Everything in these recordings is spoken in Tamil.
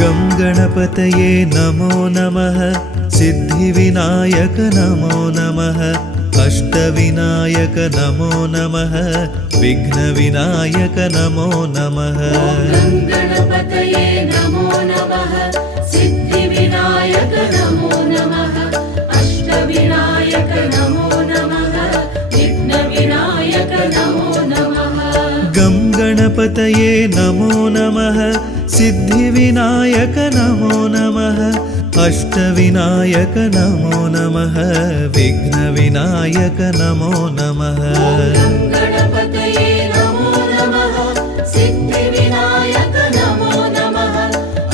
गं गणपतये नमो नमः सिद्धिविनायक नमो नमः अष्टविनायक नमो नमः विघ्नविनायक नमो नमः गं गणपतये नमो नमः सिद्धिविनायक नमो नमः अष्टविनायक नमो नमः विघ्नविनायक नमो नमः गं गणपतये नमो नमः सिद्धिविनायक नमो नमः अष्टविनायक नमो नमः विघ्नविनायक नमो नमः गं गणपतये नमो नमः सिद्धिविनायक नमो नमः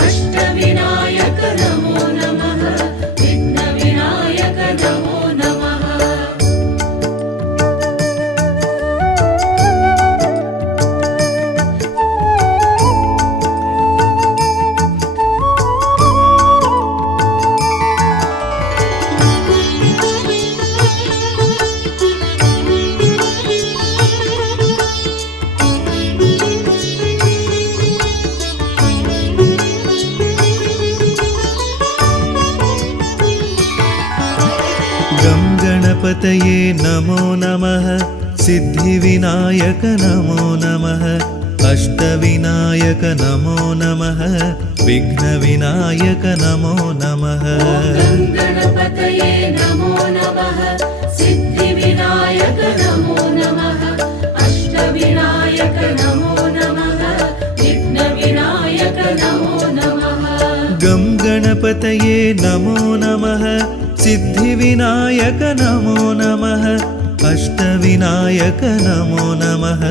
अष्टविनायक नमो नमः विघ्नविनायक नमो नमः गं गणपतये नमो नमः सिद्धिविनायक नमो नमः अष्टविनायक नमो नमः विघ्नविनायक नमो नमः गं गणपतये नमो नमः सिद्धिविनायक नमो नमः अष्टविनायक नमो नमः विघ्नविनायक नमो नमः गं गणपतये नमो नमः सिद्धिविनायक नमो नमः अष्टविनायक नमो नमः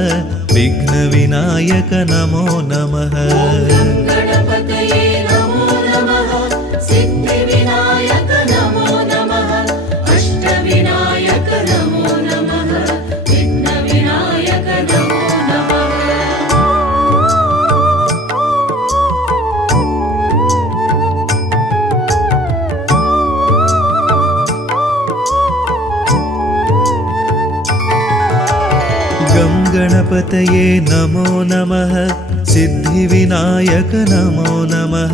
विघ्नविनायक नमो नमः गं गणपतये नमो नमः सिद्धिविनायक नमो नमः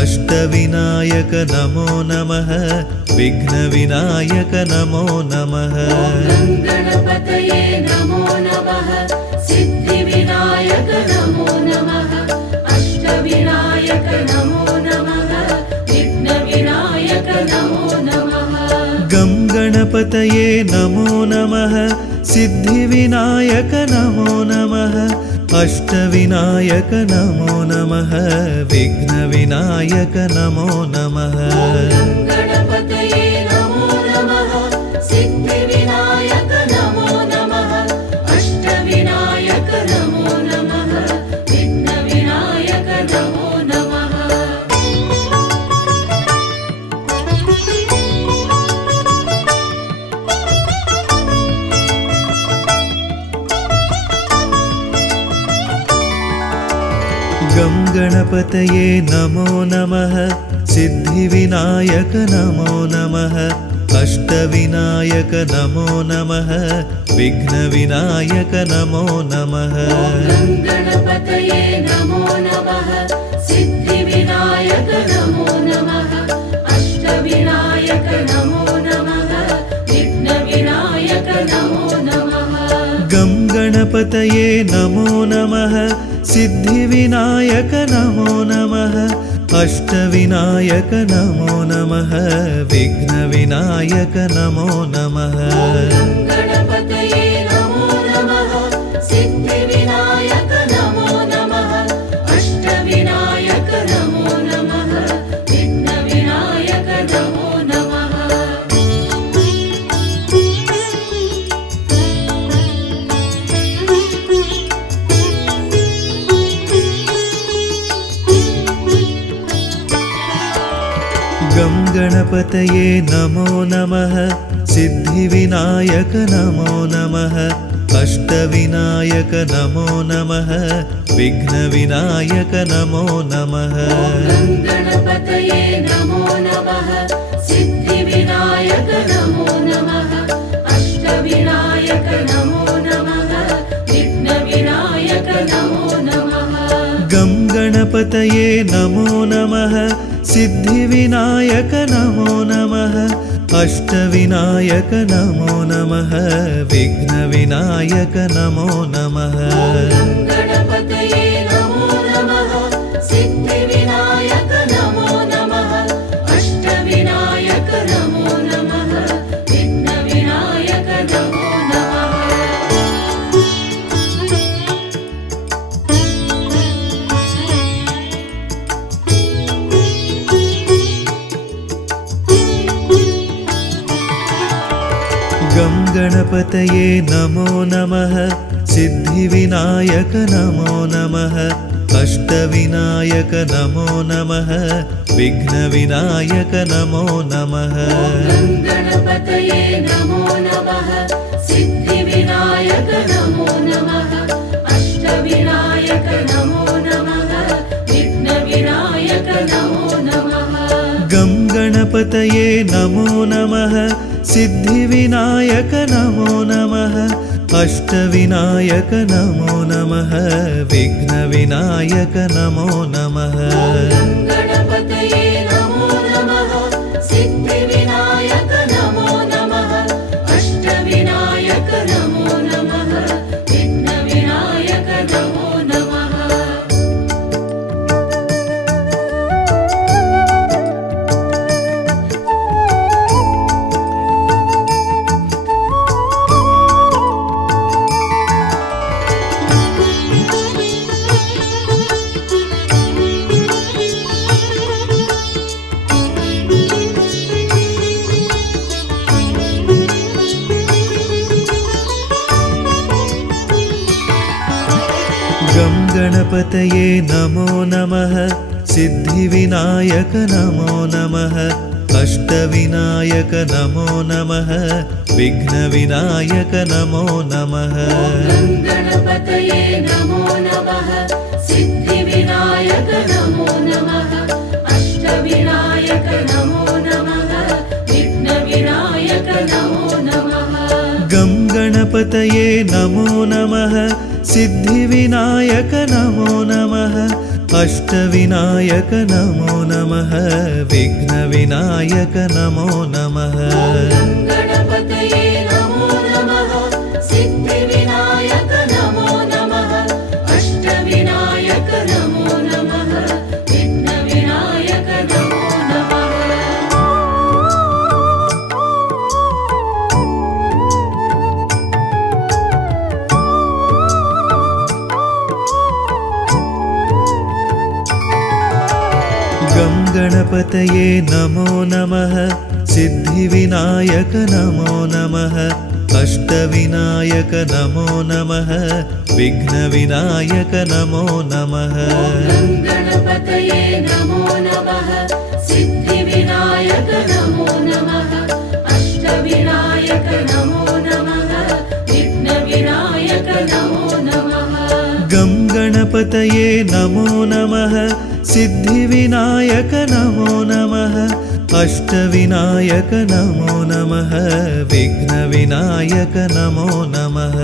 अष्टविनायक नमो नमः विघ्नविनायक नमो नमः गं गणपतये नमो नमः सिद्धिविनायक नमो नमः अष्टविनायक नमो नमः विघ्नविनायक नमो नमः गं गणपतये नमो नमः सिद्धिविनायक नमो नमः अष्टविनायक नमो नमः विघ्नविनायक नमो नमः गं गणपतये नमो नमः सिद्धिविनायक नमो नमः अष्टविनायक नमो नमः विघ्नविनायक नमो नमः गं गणपतये नमो नमः सिद्धिविनायक नमो नमः अष्टविनायक नमो नमः विघ्नविनायक नमो नमः गं गणपतये नमो नमः सिद्धिविनायक नमो नमः अष्टविनायक नमो नमः विघ्नविनायक नमो नमः गं गणपतये नमो नमः सिद्धिविनायक नमो नमः अष्टविनायक नमो नमः विघ्नविनायक नमो नमः गं गणपतये नमो नमः सिद्धिविनायक नमो नमः अष्टविनायक नमो नमः विघ्नविनायक नमो नमः गं गणपतये नमो नमः सिद्धिविनायक नमो नमः अष्टविनायक नमो नमः विघ्नविनायक नमो नमः गं गणपतये नमो नमः सिद्धिविनायक नमो नमः अष्टविनायक नमो नमः विघ्नविनायक नमो नमः गं गणपतये नमो नमः सिद्धिविनायक नमो नमः अष्टविनायक नमो नमः विघ्नविनायक नमो नमः गं गणपतये गणपतये नमो नमः सिद्धिविनायक नमो नमः अष्टविनायक नमो नमः विघ्नविनायक नमो नमः गणपतये नमो नमः सिद्धिविनायक नमो नमः अष्टविनायक नमो नमः विघ्नविनायक नमो नमः गं गणपतये नमो नमः सिद्धिविनायक नमो नमः अष्टविनायक नमो नमः विघ्नविनायक नमो नमः गणपतये नमो नमः सिद्धिविनायक नमो नमः अष्टविनायक नमो नमः विघ्नविनायक नमो नमः गं गणपतये नमो नमः सिद्धिविनायक नमो नमः अष्टविनायक नमो नमः विघ्नविनायक नमो नमः गणपतये नमो नमः सिद्धिविनायक नमो नमः अष्टविनायक नमो नमः विघ्नविनायक नमो नमः गं गणपतये नमो नमः सिद्धिविनायक नमो नमः अष्टविनायक नमो नमः विघ्नविनायक नमो नमः गणपतये नमो नमः सिद्धिविनायक नमो नमः अष्टविनायक नमो नमः विघ्नविनायक नमो नमः गं गणपतये नमो नमः सिद्धिविनायक नमो नमः अष्टविनायक नमो नमः विघ्नविनायक नमो नमः गणपतये नमो नमः सिद्धिविनायक नमो नमः अष्टविनायक नमो नमः विघ्नविनायक नमो नमः गं गणपतये नमो नमः सिद्धिविनायक नमो नमः अष्टविनायक नमो नमः विघ्नविनायक नमो नमः गणपतये नमो नमः सिद्धिविनायक नमो नमः अष्टविनायक नमो नमः विघ्नविनायक नमो नमः गं गणपतये नमो नमः सिद्धिविनायक नमो नमः अष्टविनायक नमो नमः विघ्नविनायक नमो नमः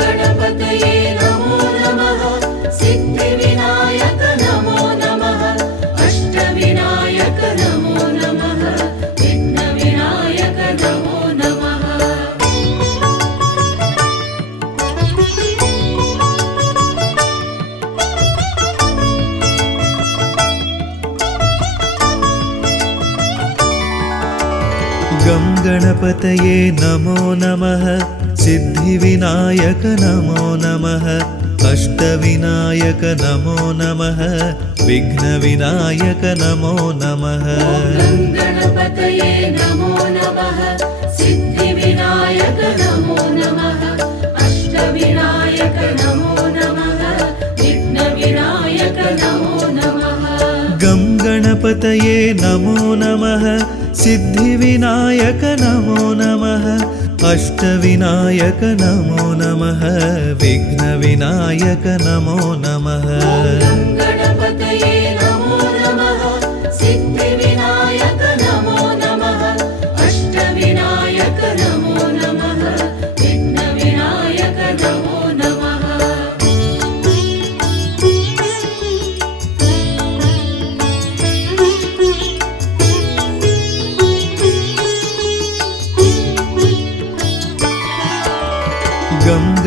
गणपतये नमो नमः सिद्धिविनायक नमो नमः अष्टविनायक नमो नमः विघ्नविनायक नमो नमः गं गणपतये नमो नमः सिद्धिविनायक नमो नमः अष्टविनायक नमो नमः विघ्नविनायक नमो नमः गणपतये नमो नमः सिद्धिविनायक नमो नमः अष्टविनायक नमो नमः विघ्नविनायक नमो नमः गं गणपतये नमो नमः सिद्धिविनायक नमो नमः अष्टविनायक नमो नमः विघ्नविनायक नमो नमः गणपतये नमो नमः सिद्धिविनायक नमो नमः अष्टविनायक नमो नमः विघ्नविनायक नमो नमः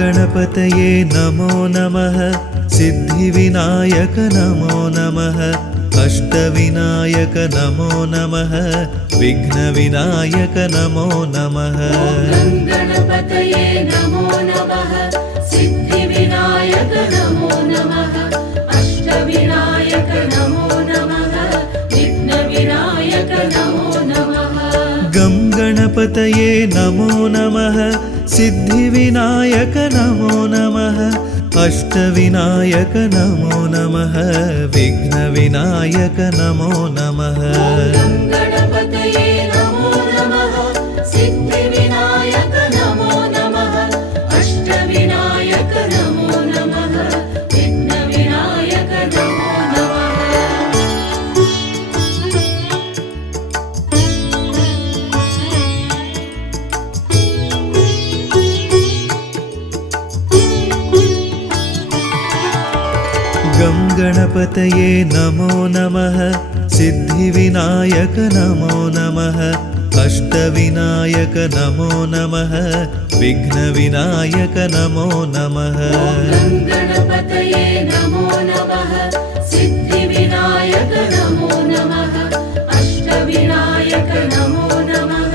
गणपतये नमो नमः सिद्धिविनायक नमो नमः अष्टविनायक नमो नमः विघ्नविनायक नमो नमः गं गणपतये नमो नमः सिद्धिविनायक नमो नमः अष्टविनायक नमो नमः विघ्नविनायक नमो नमः गं गणपतये नमो नमः सिद्धिविनायक नमो नमः अष्टविनायक नमो नमः विघ्नविनायक नमो नमः गं गणपतये नमो नमः सिद्धिविनायक नमो नमः अष्टविनायक नमो नमः विघ्नविनायक नमो नमः गं गणपतये नमो नमः सिद्धिविनायक नमो नमः अष्टविनायक नमो नमः विघ्नविनायक नमो नमः गं गणपतये नमो नमः सिद्धिविनायक नमो नमः अष्टविनायक नमो नमः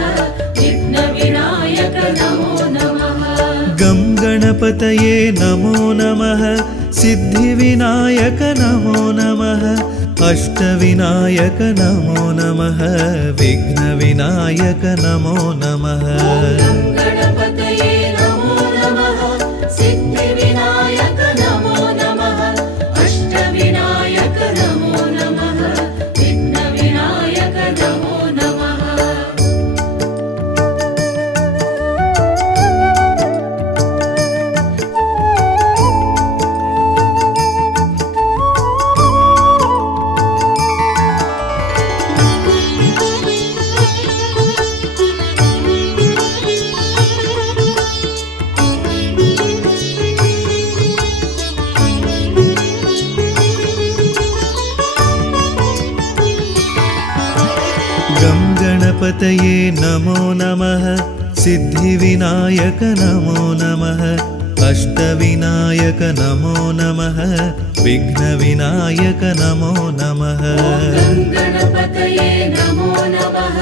विघ्नविनायक नमो नमः गं गणपतये नमो नमः सिद्धिविनायक नमो नमः अष्टविनायक नमो नमः विघ्नविनायक नमो नमः गं गणपतये नमो नमः सिद्धिविनायक नमो नमः अष्टविनायक नमो नमः विघ्नविनायक नमो नमः गं गणपतये नमो नमः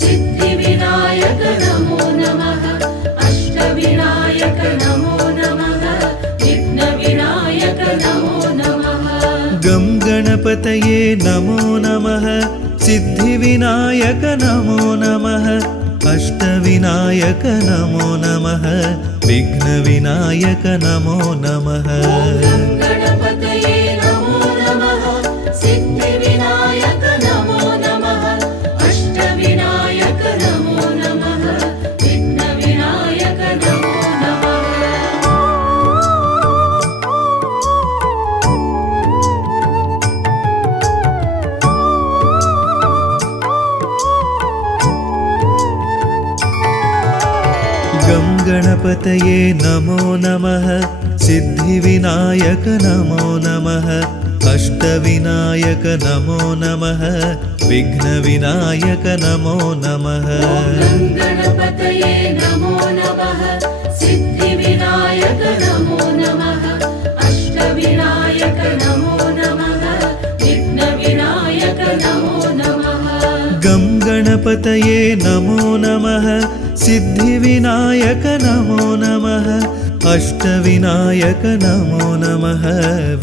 सिद्धिविनायक नमो नमः अष्टविनायक नमो नमः विघ्नविनायक नमो नमः गं गणपतये नमो नमः सिद्धिविनायक नमो नमः अष्टविनायक नमो नमः विघ्नविनायक नमो नमः गं गणपतये नमो नमः सिद्धिविनायक नमो नमः अष्टविनायक नमो नमः विघ्नविनायक नमो नमः गं गणपतये नमो नमः सिद्धिविनायक नमो नमः अष्टविनायक नमो नमः विघ्नविनायक नमो नमः गं गणपतये नमो नमः सिद्धिविनायक नमो नमः अष्टविनायक नमो नमः विघ्नविनायक नमो नमः गं गणपतये नमो नमः सिद्धिविनायक नमो नमः अष्टविनायक नमो नमः विघ्नविनायक नमो नमः गं गणपतये नमो नमः सिद्धिविनायक नमो नमः अष्टविनायक नमो नमः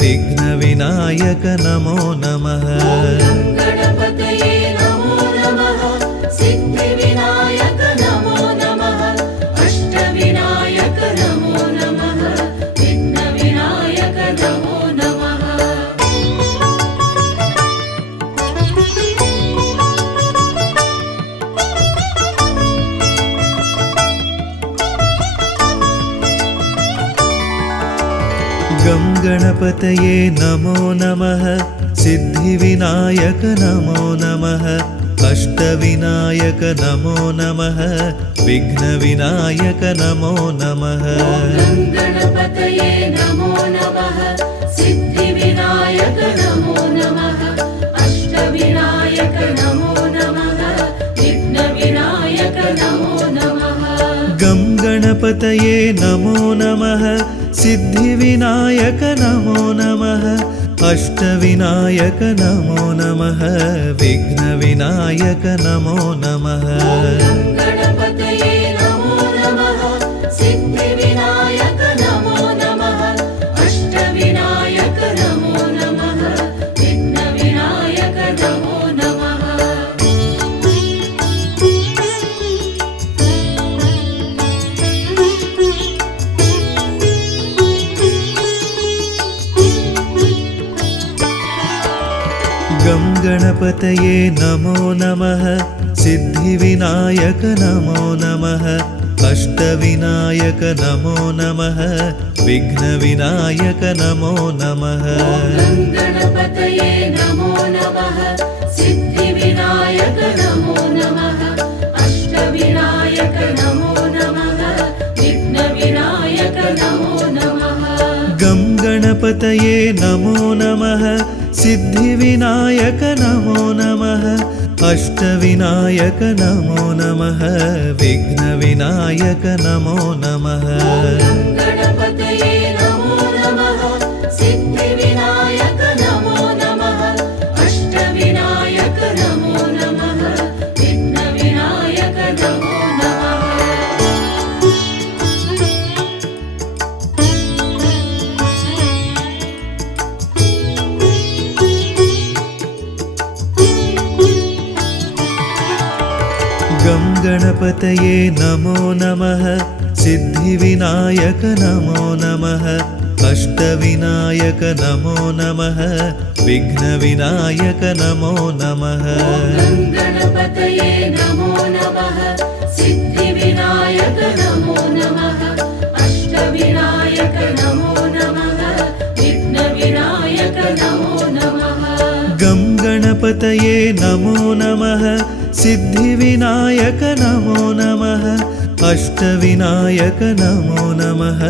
विघ्नविनायक नमो नमः गं गणपतये नमो नमः सिद्धिविनायक नमो नमः अष्टविनायक नमो नमः विघ्नविनायक नमो नमः गं गणपतये नमो नमः सिद्धिविनायक नमो नमः अष्टविनायक नमो नमः विघ्नविनायक नमो नमः गं गणपतये नमो नमः सिद्धिविनायक नमो नमः अष्टविनायक नमो नमः विघ्नविनायक नमो नमः गं गणपतये गङ्गणपतये नमो नमः सिद्धिविनायक नमो नमः अष्टविनायक नमो नमः विघ्नविनायक नमो नमः गणपतये नमो नमः सिद्धिविनायक नमो नमः अष्टविनायक नमो नमः विघ्नविनायक नमो नमः गं गणपतये नमो नमः सिद्धिविनायक नमो नमः अष्टविनायक नमो नमः विघ्नविनायक नमो नमः गणपतये नमो नमः सिद्धिविनायक नमो नमः अष्टविनायक नमो नमः विघ्नविनायक नमो नमः गं गणपतये नमो नमः सिद्धिविनायक नमो नमः अष्टविनायक नमो नमः विघ्नविनायक नमो नमः गणपतये नमो नमः सिद्धिविनायक नमो नमः अष्टविनायक नमो नमः विघ्नविनायक नमो नमः गं गणपतये नमो नमः सिद्धिविनायक नमो नमः अष्टविनायक नमो नमः विघ्नविनायक नमो नमः गणपतये नमो नमः सिद्धिविनायक नमो नमः अष्टविनायक नमो नमः विघ्नविनायक नमो नमः गं गणपतये नमो नमः सिद्धिविनायक नमो नमः अष्टविनायक नमो नमः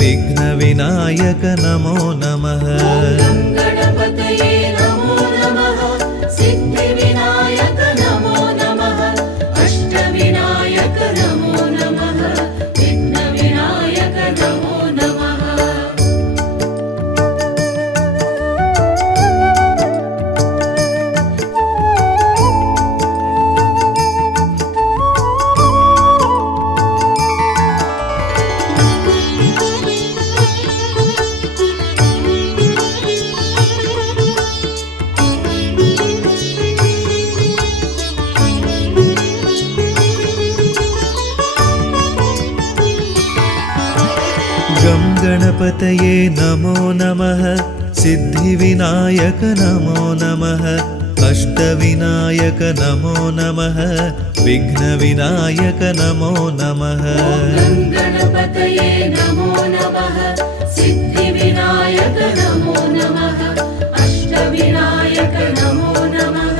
विघ्नविनायक नमो नमः गणपतये नमो नमः सिद्धिविनायक नमो नमः अष्टविनायक नमो नमः विघ्नविनायक नमो नमः गं गणपतये नमो नमः सिद्धिविनायक नमो नमः अष्टविनायक नमो नमः विघ्नविनायक नमो नमः गणपतये नमो नमः सिद्धिविनायक नमो नमः अष्टविनायक नमो नमः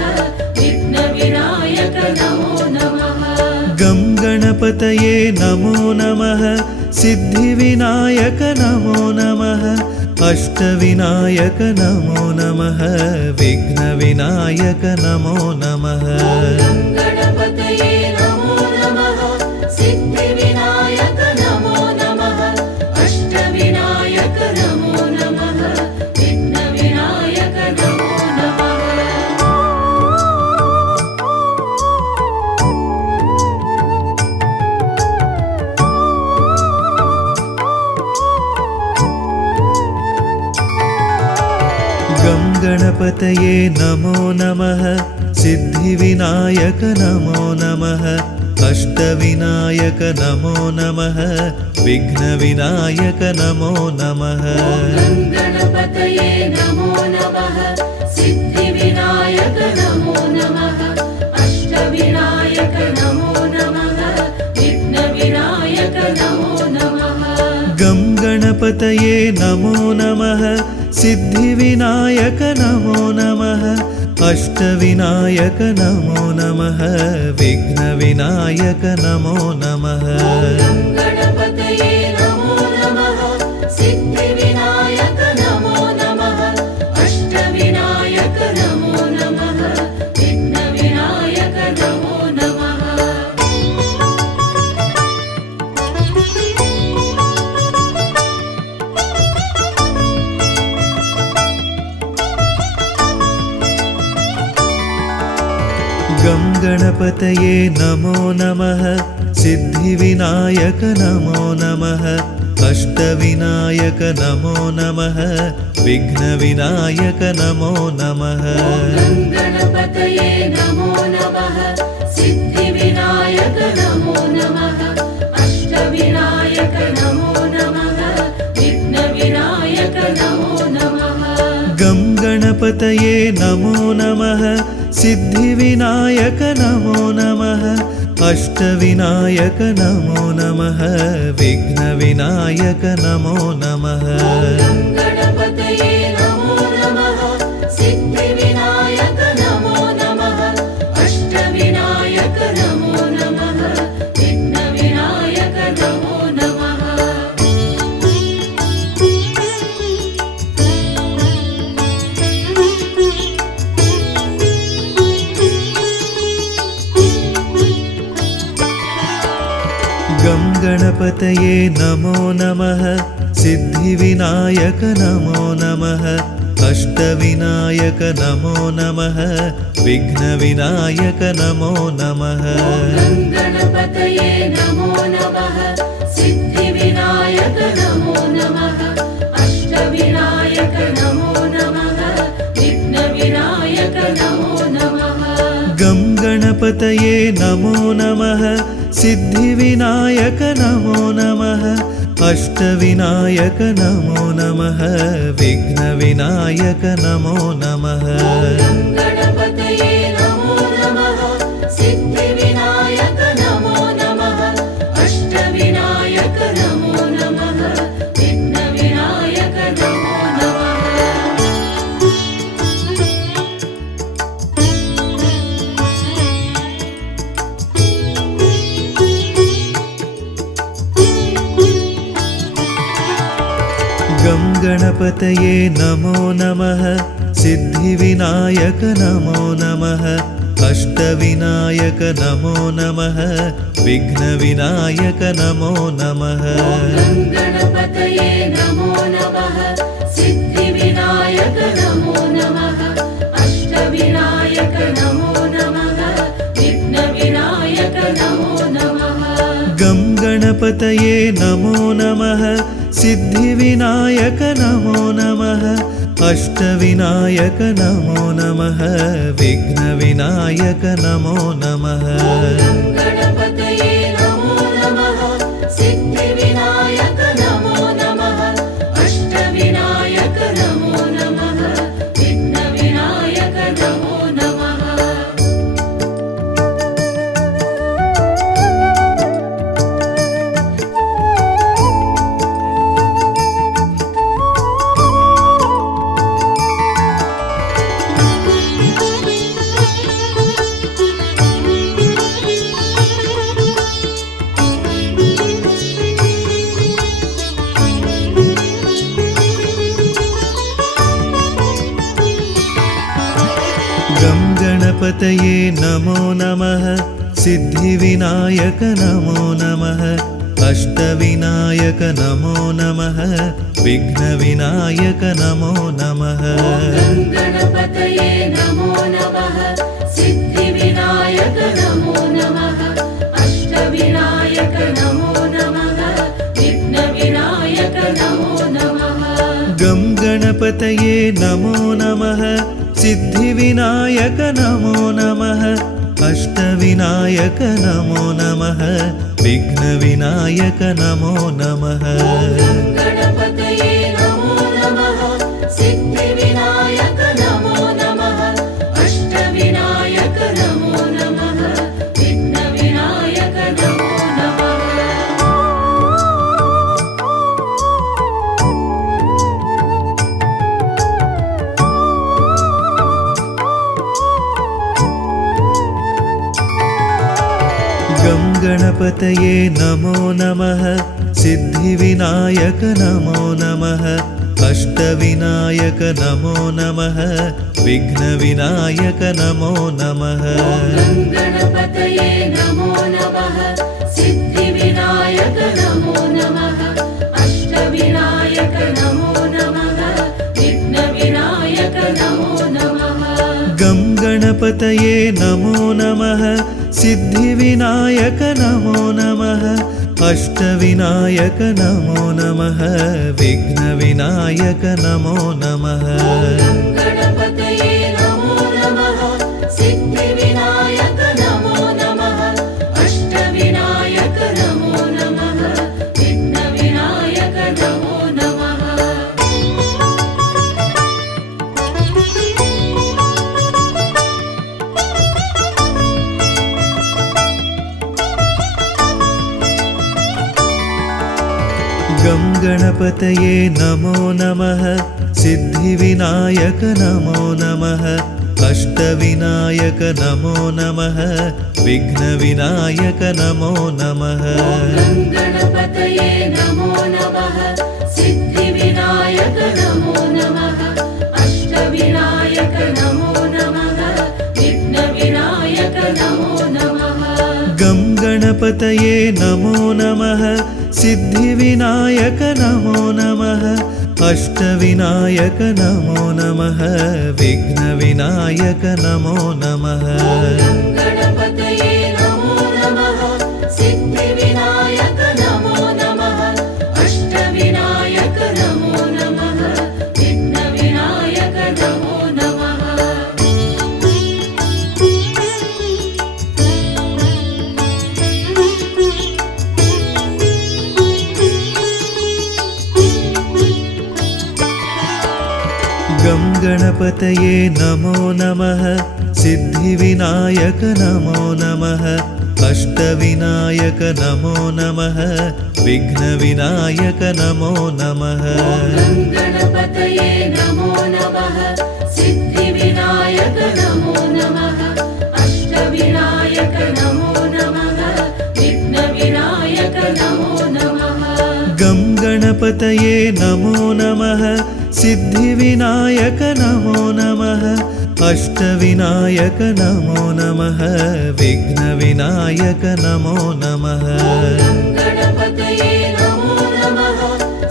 विघ्नविनायक नमो नमः गं गणपतये नमो नमः सिद्धिविनायक नमो नमः अष्टविनायक नमो नमः विघ्नविनायक नमो नमः गणपतये नमो नमः सिद्धिविनायक नमो नमः अष्टविनायक नमो नमः विघ्नविनायक नमो नमः गं गणपतये नमो नमः सिद्धिविनायक नमो नमः अष्टविनायक नमो नमः विघ्नविनायक नमो नमः गणपतये नमो नमः सिद्धिविनायक नमो नमः अष्टविनायक नमो नमः विघ्नविनायक नमो नमः गं गणपतये नमो नमः सिद्धिविनायक नमो नमः अष्टविनायक नमो नमः विघ्नविनायक नमो नमः गणपतये नमो नमः सिद्धिविनायक नमो नमः अष्टविनायक नमो नमः विघ्नविनायक नमो नमः गङ्गणपतये नमो नमः सिद्धिविनायक नमो नमः अष्टविनायक नमो नमः विघ्नविनायक नमो नमः गणपतये नमो नमः सिद्धिविनायक नमो नमः अष्टविनायक नमो नमः विघ्नविनायक नमो नमः गं गणपतये नमो नमः सिद्धिविनायक नमो नमः अष्टविनायक नमो नमः विघ्नविनायक नमो नमः गणपतये नमो नमः सिद्धिविनायक नमो नमः अष्टविनायक नमो नमः विघ्नविनायक नमो नमः गं गणपतये नमो नमः सिद्धिविनायक नमो नमः अष्टविनायक नमो नमः विघ्नविनायक नमो नमः गणपतये नमो नमः सिद्धिविनायक नमो नमः अष्टविनायक नमो नमः विघ्नविनायक नमो नमः गं गणपतये नमो नमः सिद्धिविनायक नमो नमः अष्टविनायक नमो नमः विघ्नविनायक नमो नमः गणपतये नमो नमः सिद्धिविनायक नमो नमः अष्टविनायक नमो नमः विघ्नविनायक नमो नमः गं गणपतये नमो नमः सिद्धिविनायक नमो नमः अष्टविनायक नमो नमः विघ्नविनायक नमो नमः गणपतये नमो नमः सिद्धिविनायक नमो नमः अष्टविनायक नमो नमः विघ्नविनायक नमो नमः गं गणपतये नमो नमः सिद्धिविनायक नमो नमः अष्टविनायक नमो नमः विघ्नविनायक नमो नमः गणपतये नमो नमः सिद्धिविनायक नमो नमः अष्टविनायक नमो नमः विघ्नविनायक नमो नमः गं गणपतये नमो नमः सिद्धिविनायक नमो नमः अष्टविनायक नमो नमः विघ्नविनायक नमो नमः गणपतये नमो नमः सिद्धिविनायक नमो नमः अष्टविनायक नमो नमः विघ्नविनायक नमो नमः गं गणपतये नमो नमः सिद्धिविनायक नमो नमः अष्टविनायक नमो नमः विघ्नविनायक नमो नमः गणपतये नमो नमः सिद्धिविनायक नमो नमः अष्टविनायक नमो नमः विघ्नविनायक नमो नमः गं गणपतये नमो नमः सिद्धिविनायक नमो नमः अष्टविनायक नमो नमः विघ्नविनायक नमो नमः गणपतये नमो नमः सिद्धिविनायक नमो नमः अष्टविनायक नमो नमः विघ्नविनायक नमो नमः गं गणपतये गङ्गणपतये नमो नमः सिद्धिविनायक नमो नमः अष्टविनायक नमो नमः विघ्नविनायक नमो नमः गणपतये नमो नमः सिद्धिविनायक नमो नमः अष्टविनायक नमो नमः विघ्नविनायक नमो नमः गं गणपतये नमो नमः सिद्धिविनायक नमो नमः अष्टविनायक नमो नमः विघ्नविनायक नमो नमः गणपतये नमो नमः सिद्धिविनायक नमो नमः अष्टविनायक नमो नमः विघ्नविनायक नमो नमः गं गणपतये नमो नमः सिद्धिविनायक नमो नमः अष्टविनायक नमो नमः विघ्नविनायक नमो नमः गणपतये नमो नमः सिद्धिविनायक नमो नमः अष्टविनायक नमो नमः विघ्नविनायक नमो नमः गं गणपतये नमो नमः सिद्धिविनायक नमो नमः अष्टविनायक नमो नमः विघ्नविनायक नमो नमः गणपतये नमो नमः सिद्धिविनायक नमो नमः अष्टविनायक नमो नमः विघ्नविनायक नमो नमः गं गणपतये नमो नमः सिद्धिविनायक नमो नमः अष्टविनायक नमो नमः विघ्नविनायक नमो नमः गणपतये नमो नमः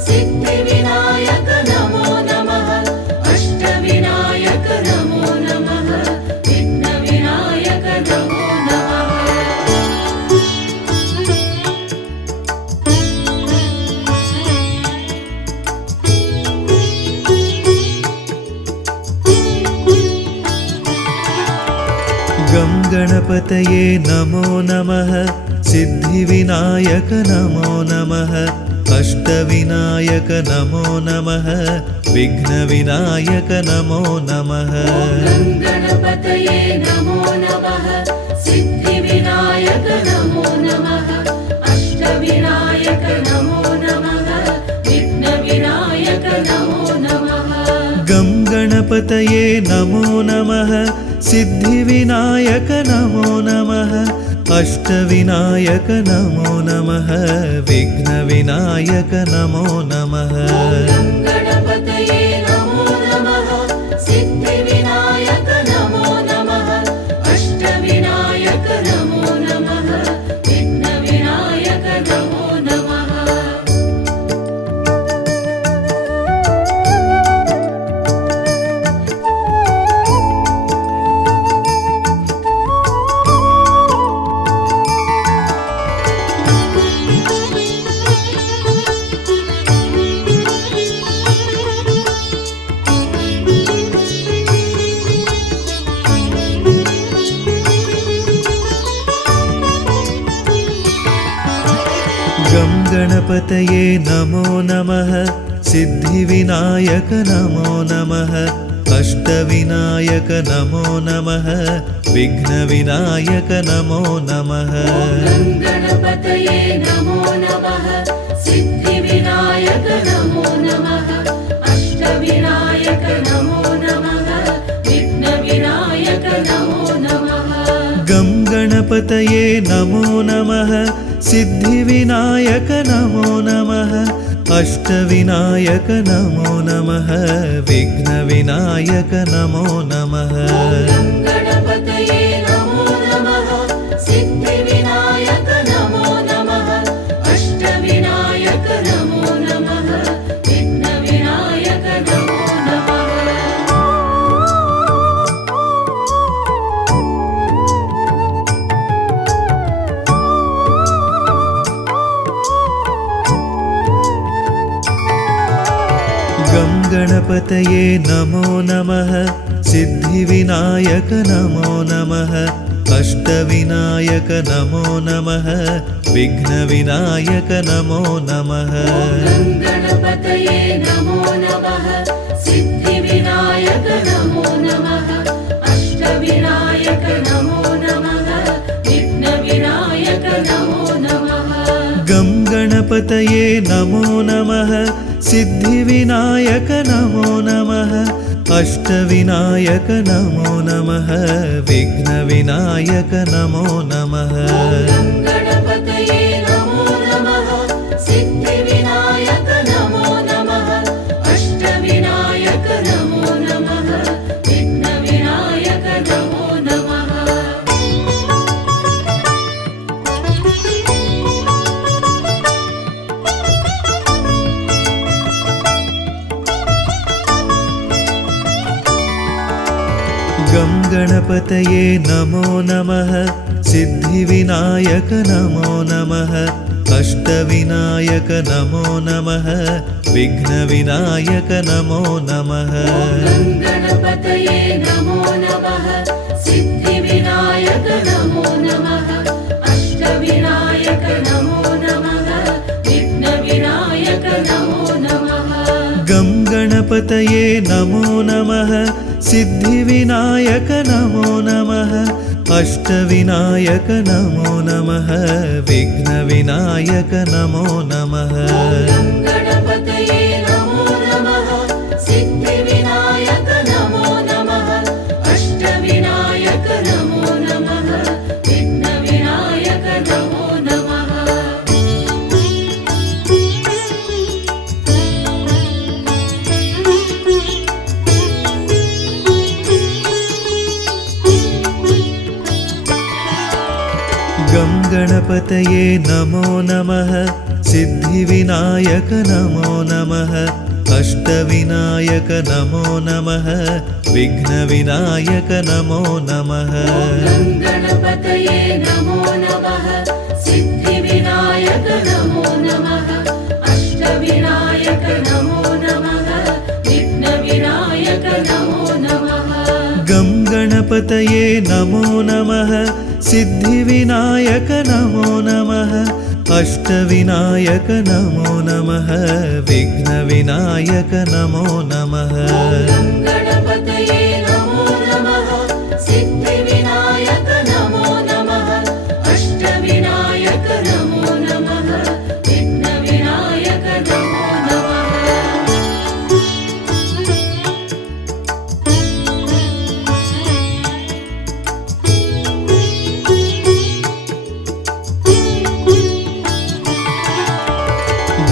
सिद्धिविनायक नमो नमः अष्टविनायक नमो नमः विघ्नविनायक नमो नमः गं गणपतये नमो नमः सिद्धिविनायक नमो नमः अष्टविनायक नमो नमः विघ्नविनायक नमो नमः गणपतये नमो नमः सिद्धिविनायक नमो नमः अष्टविनायक नमो नमः विघ्नविनायक नमो नमः गं गणपतये नमो नमः सिद्धिविनायक नमो नमः अष्टविनायक नमो नमः विघ्नविनायक नमो नमः गणपतये नमो नमः सिद्धिविनायक नमो नमः अष्टविनायक नमो नमः विघ्नविनायक नमो नमः गं गणपतये नमो नमः सिद्धिविनायक नमो नमः अष्टविनायक नमो नमः विघ्नविनायक नमो नमः गणपतये नमो नमः सिद्धिविनायक नमो नमः अष्टविनायक नमो नमः विघ्नविनायक नमो नमः गं गणपतये नमो नमः सिद्धिविनायक नमो नमः अष्टविनायक नमो नमः विघ्नविनायक नमो नमः गणपतये नमो नमः सिद्धिविनायक नमो नमः अष्टविनायक नमो नमः विघ्नविनायक नमो नमः गणपतये नमो नमः सिद्धिविनायक नमो नमः अष्टविनायक नमो नमः विघ्नविनायक नमो नमः गं गणपतये नमो नमः सिद्धिविनायक नमो नमः अष्टविनायक नमो नमः विघ्नविनायक नमो नमः गं गणपतये नमो नमः सिद्धिविनायक नमो नमः अष्टविनायक नमो नमः विघ्नविनायक नमो नमः गं गणपतये नमो नमः सिद्धिविनायक नमो नमः अष्टविनायक नमो नमः विघ्नविनायक नमो नमः गं गणपतये नमो नमः सिद्धिविनायक नमो नमः अष्टविनायक नमो नमः विघ्नविनायक नमो नमः गं गणपतये नमो नमः सिद्धिविनायक नमो नमः अष्टविनायक नमो नमः विघ्नविनायक नमो नमः गं गणपतये नमो नमः सिद्धिविनायक नमो नमः अष्टविनायक नमो नमः विघ्नविनायक नमो नमः गं गणपतये नमो नमः सिद्धिविनायक नमो नमः अष्टविनायक नमो नमः विघ्नविनायक नमो नमः गं गणपतये नमो नमः सिद्धिविनायक नमो नमः अष्टविनायक नमो नमः विघ्नविनायक नमो नमः गं गणपतये नमो नमः सिद्धिविनायक नमो नमः अष्टविनायक नमो नमः विघ्नविनायक नमो नमः गं गणपतये नमो नमः सिद्धिविनायक नमो नमः अष्टविनायक नमो नमः विघ्नविनायक नमो नमः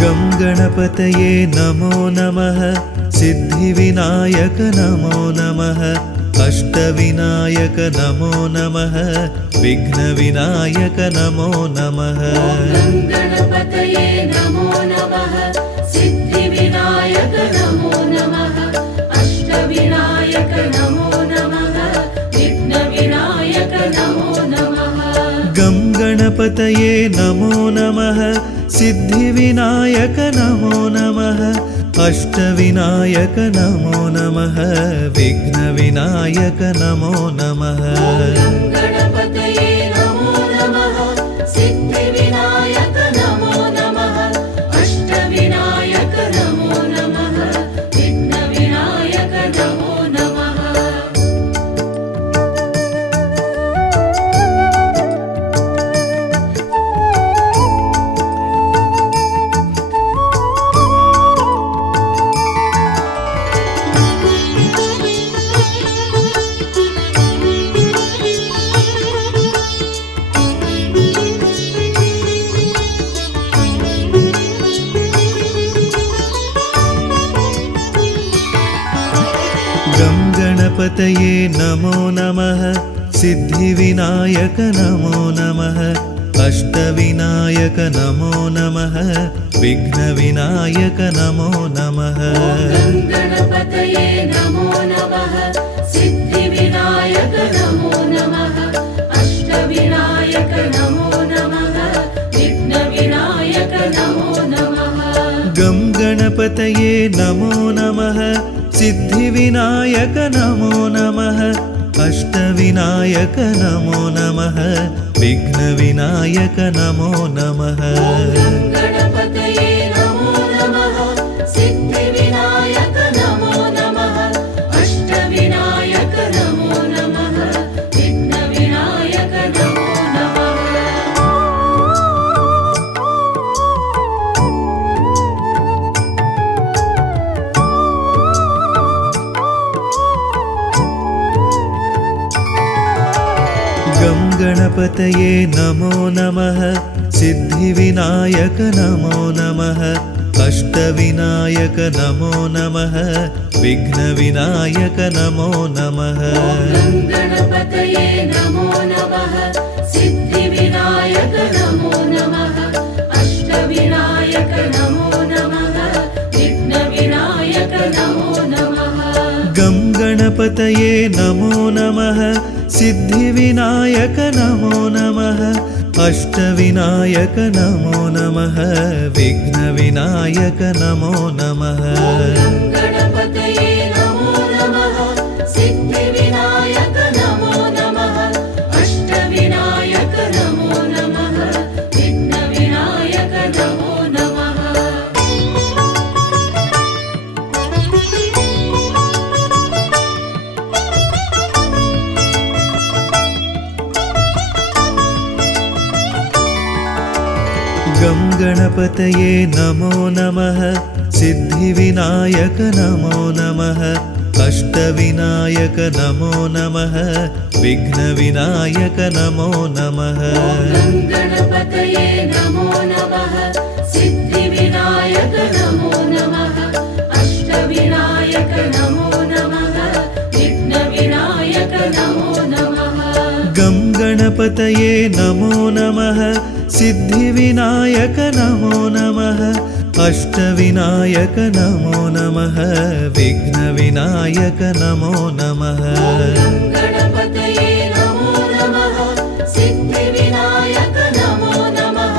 गं गणपतये नमो नमः सिद्धिविनायक नमो नमः अष्टविनायक नमो नमः विघ्नविनायक नमो नमः गं गणपतये नमो नमः सिद्धिविनायक नमो नमः अष्टविनायक नमो नमः विघ्नविनायक नमो नमः गं गणपतये नमो नमः सिद्धिविनायक नमो नमः अष्टविनायक नमो नमः विघ्नविनायक नमो नमः गं गणपतये नमो नमः सिद्धिविनायक नमो नमः अष्टविनायक नमो नमः विघ्नविनायक नमो नमः गं गणपतये नमो नमः सिद्धिविनायक नमो नमः अष्टविनायक नमो नमः विघ्नविनायक नमो नमः गं गणपतये नमो नमः सिद्धिविनायक नमो नमः अष्टविनायक नमो नमः विघ्नविनायक नमो नमः गं गणपतये नमो नमः सिद्धिविनायक नमो नमः अष्टविनायक नमो नमः विघ्नविनायक नमो नमः गं गणपतये गणपतये नमो नमः सिद्धिविनायक नमो नमः अष्टविनायक नमो नमः विघ्नविनायक नमो नमः गणपतये नमो नमः सिद्धिविनायक नमो नमः अष्टविनायक नमो नमः विघ्नविनायक नमो नमः गं गणपतये नमो नमः सिद्धिविनायक नमो नमः अष्टविनायक नमो नमः विघ्नविनायक नमो नमः गणपतये नमो नमः सिद्धिविनायक नमो नमः अष्टविनायक नमो नमः विघ्नविनायक नमो नमः गं गणपतये नमो नमः सिद्धिविनायक नमो नमः अष्टविनायक नमो नमः विघ्नविनायक नमो नमः गणपतये नमो नमः सिद्धिविनायक नमो नमः अष्टविनायक नमो नमः विघ्नविनायक नमो नमः गं गणपतये नमो नमः सिद्धिविनायक नमो नमः अष्टविनायक नमो नमः विघ्नविनायक नमो नमः गणपतये नमो नमः सिद्धिविनायक नमो नमः अष्टविनायक नमो नमः विघ्नविनायक नमो नमः गं गणपतये नमो नमः सिद्धिविनायक नमो नमः अष्टविनायक नमो नमः विघ्नविनायक नमो नमः गणपतये नमो नमः सिद्धिविनायक नमो नमः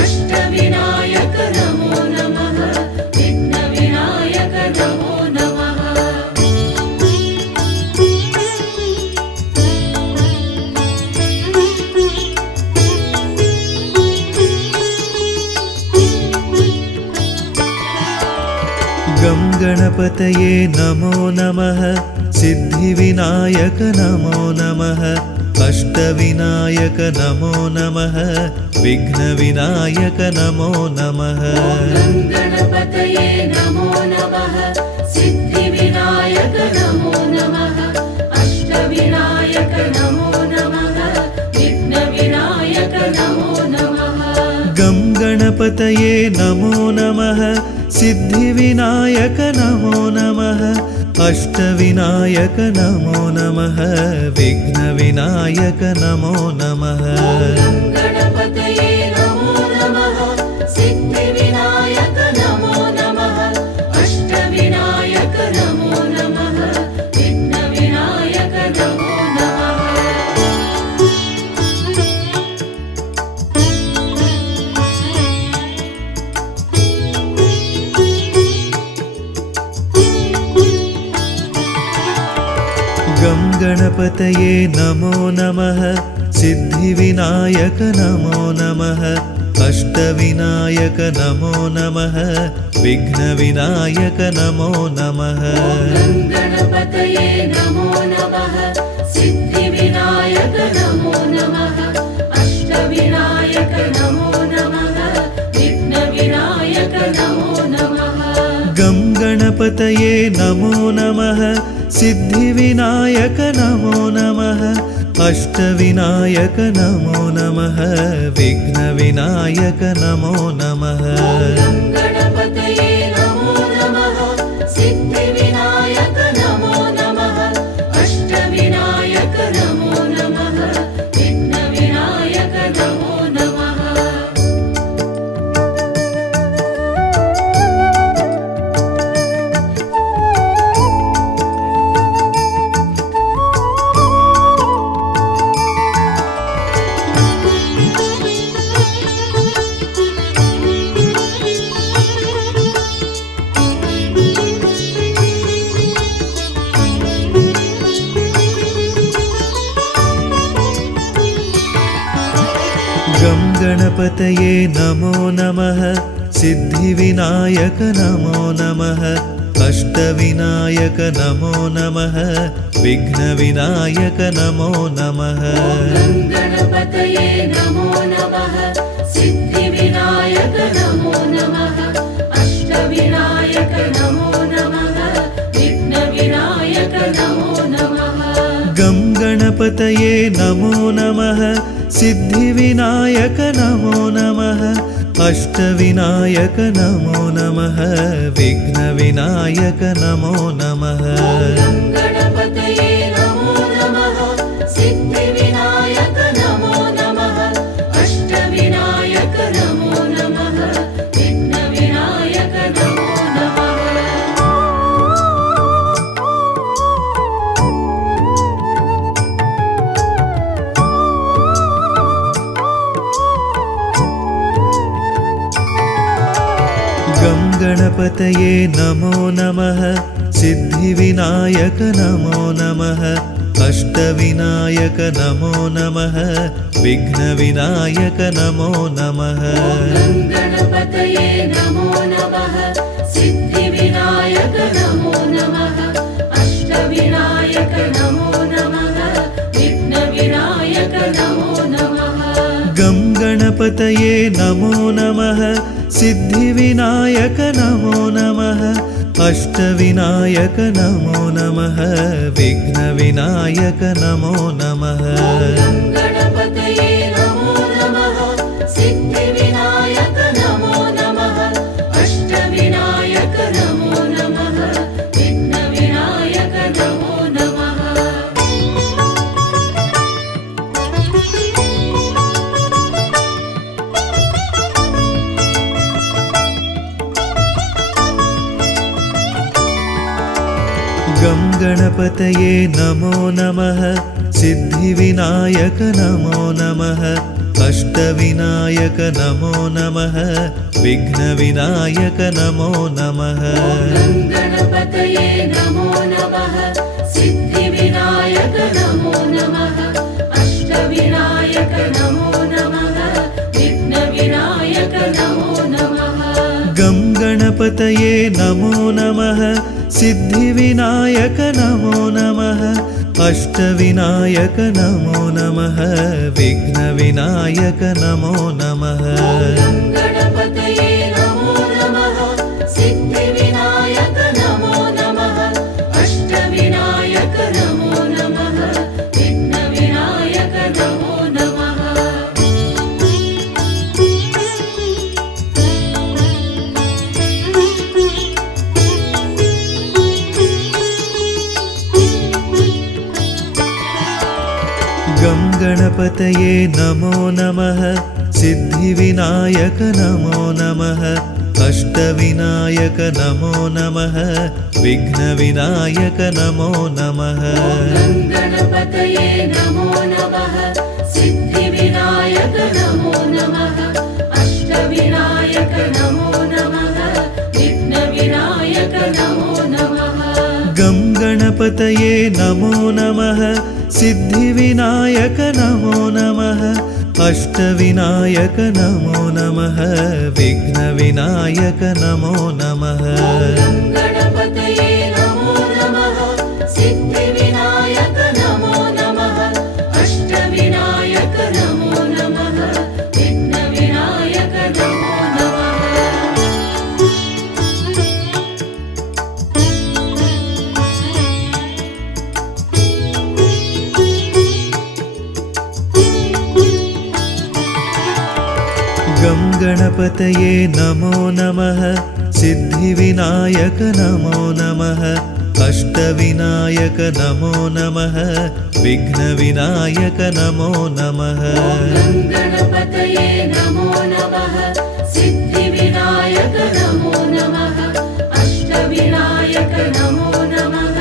अष्टविनायक नमो नमः विघ्नविनायक नमो नमः गं गणपतये नमो नमः सिद्धिविनायक नमो नमः अष्टविनायक नमो नमः विघ्नविनायक नमो नमः गणपतये नमो नमः सिद्धिविनायक नमो नमः अष्टविनायक नमो नमः विघ्नविनायक नमो नमः गं गणपतये नमो नमः सिद्धिविनायक नमो नमः अष्टविनायक नमो नमः विघ्नविनायक नमो नमः गणपतये नमो नमः सिद्धिविनायक नमो नमः अष्टविनायक नमो नमः विघ्नविनायक नमो नमः गं गणपतये नमो नमः सिद्धिविनायक नमो नमः अष्टविनायक नमो नमः विघ्नविनायक नमो नमः गणपतये नमो नमः सिद्धिविनायक नमो नमः अष्टविनायक नमो नमः विघ्नविनायक नमो नमः गं गणपतये नमो नमः सिद्धिविनायक नमो नमः अष्टविनायक नमो नमः विघ्नविनायक नमो नमः गणपतये नमो नमः सिद्धिविनायक नमो नमः अष्टविनायक नमो नमः विघ्नविनायक नमो नमः गणपतये नमो नमः सिद्धिविनायक नमो नमः अष्टविनायक नमो नमः विघ्नविनायक नमो नमः गं गणपतये नमो नमः सिद्धिविनायक नमो नमः अष्टविनायक नमो नमः विघ्नविनायक नमो नमः गं गणपतये नमो नमः सिद्धिविनायक नमो नमः अष्टविनायक नमो नमः विघ्नविनायक नमो नमः गं गणपतये नमो नमः सिद्धिविनायक नमो नमः अष्टविनायक नमो नमः विघ्नविनायक नमो नमः गं गणपतये नमो नमः सिद्धिविनायक नमो नमः अष्टविनायक नमो नमः विघ्नविनायक नमो नमः गं गणपतये नमो नमः सिद्धिविनायक नमो नमः अष्टविनायक नमो नमः विघ्नविनायक नमो नमः गं गणपतये नमो नमः सिद्धिविनायक नमो नमः अष्टविनायक नमो नमः विघ्नविनायक नमो नमः गं गणपतये नमो नमः सिद्धिविनायक नमो नमः अष्टविनायक नमो नमः विघ्नविनायक नमो नमः गं गणपतये नमो नमः सिद्धिविनायक नमो नमः अष्टविनायक नमो नमः विघ्नविनायक नमो नमः गं गणपतये नमो नमः सिद्धिविनायक नमो नमः अष्टविनायक नमो नमः विघ्नविनायक नमो नमः गं गणपतये नमो नमः सिद्धिविनायक नमो नमः अष्टविनायक नमो नमः विघ्नविनायक नमो नमः गं गणपतये नमो नमः सिद्धिविनायक नमो नमः अष्टविनायक नमो नमः विघ्नविनायक नमो नमः गं गणपतये नमो नमः सिद्धिविनायक नमो नमः अष्टविनायक नमो नमः विघ्नविनायक नमो नमः गं गणपतये नमो नमः सिद्धिविनायक नमो नमः अष्टविनायक नमो नमः विघ्नविनायक नमो नमः गं गणपतये नमो नमः सिद्धिविनायक नमो नमः अष्टविनायक नमो नमः विघ्नविनायक नमो नमः गं गणपतये नमो नमः सिद्धिविनायक नमो नमः अष्टविनायक नमो नमः विघ्नविनायक नमो नमः गं गणपतये नमो नमः सिद्धिविनायक नमो नमः अष्टविनायक नमो नमः विघ्नविनायक नमो नमः गं गणपतये नमो नमः सिद्धिविनायक नमो नमः अष्टविनायक नमो नमः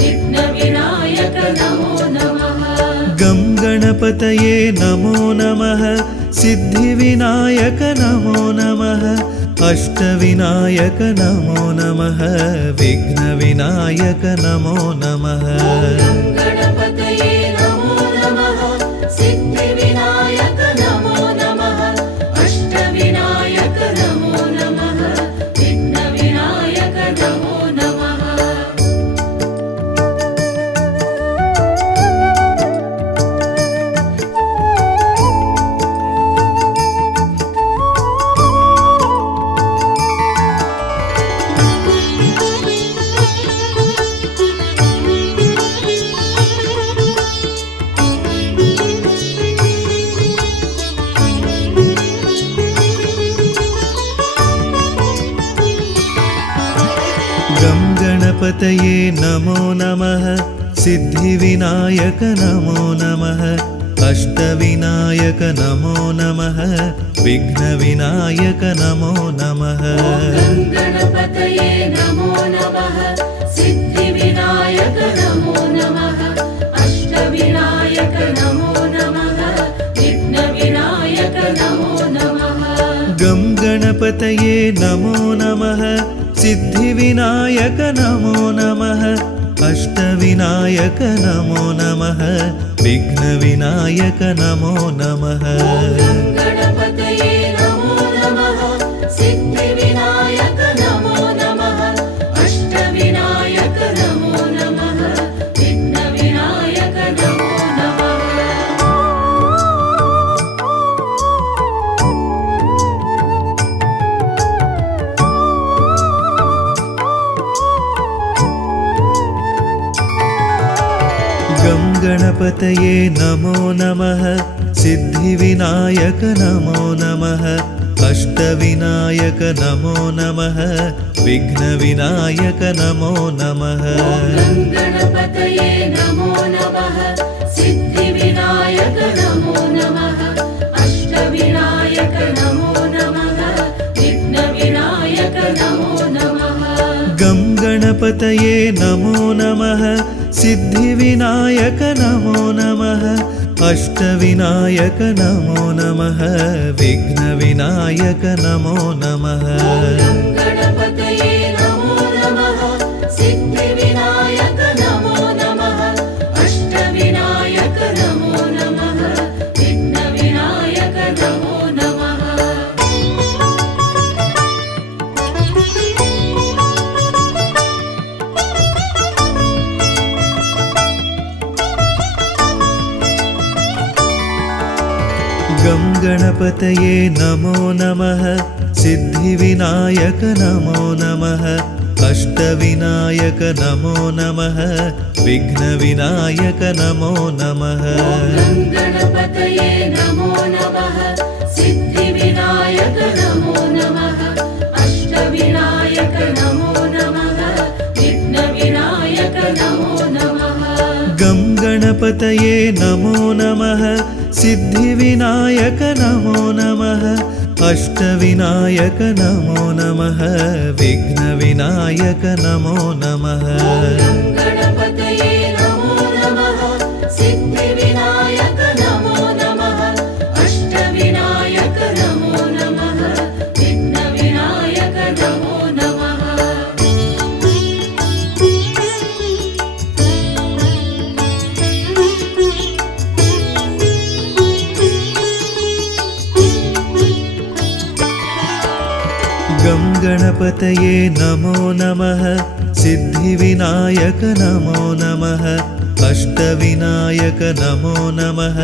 विघ्नविनायक नमो नमः गं गणपतये नमो नमः सिद्धिविनायक नमो नमः अष्टविनायक नमो नमः विघ्नविनायक नमो नमः गं गणपतये नमो नमः सिद्धिविनायक नमो नमः गणपतये नमो नमः सिद्धिविनायक नमो नमः अष्टविनायक नमो नमः विघ्नविनायक नमो नमः गं गणपतये नमो नमः सिद्धिविनायक नमो नमः अष्टविनायक नमो नमः विघ्नविनायक नमो नमः गं गणपतये नमो नमः सिद्धिविनायक नमो नमः अष्टविनायक नमो नमः विघ्नविनायक नमो नमः गं गणपतये नमो नमः सिद्धिविनायक नमो नमः अष्टविनायक नमो नमः विघ्नविनायक नमो नमः गं गणपतये नमो नमः सिद्धिविनायक नमो नमः अष्टविनायक नमो नमः विघ्नविनायक नमो नमः गं गणपतये नमो नमः सिद्धिविनायक नमो नमः अष्टविनायक नमो नमः विघ्नविनायक नमो नमः गं गणपतये नमो नमः सिद्धिविनायक नमो नमः अष्टविनायक नमो नमः विघ्नविनायक नमो नमः गं गणपतये नमो नमः सिद्धिविनायक नमो नमः अष्टविनायक नमो नमः विघ्नविनायक नमो नमः गं गणपतये नमो नमः सिद्धिविनायक नमो नमः अष्टविनायक नमो नमः विघ्नविनायक नमो नमः गं गणपतये नमो नमः सिद्धिविनायक नमो नमः अष्टविनायक नमो नमः विघ्नविनायक नमो नमः गं गणपतये नमो नमः सिद्धिविनायक नमो नमः अष्टविनायक नमो नमः विघ्नविनायक नमो नमः गं गणपतये नमो नमः सिद्धिविनायक नमो नमः अष्टविनायक नमो नमः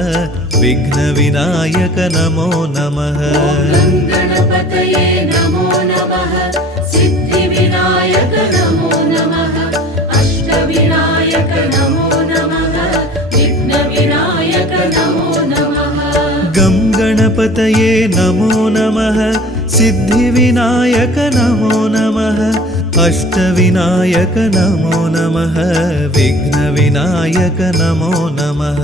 विघ्नविनायक नमो नमः गं गणपतये नमो नमः सिद्धिविनायक नमो नमः अष्टविनायक नमो नमः विघ्नविनायक नमो नमः गं गणपतये नमो नमः सिद्धिविनायक नमो नमः अष्टविनायक नमो नमः विघ्नविनायक नमो नमः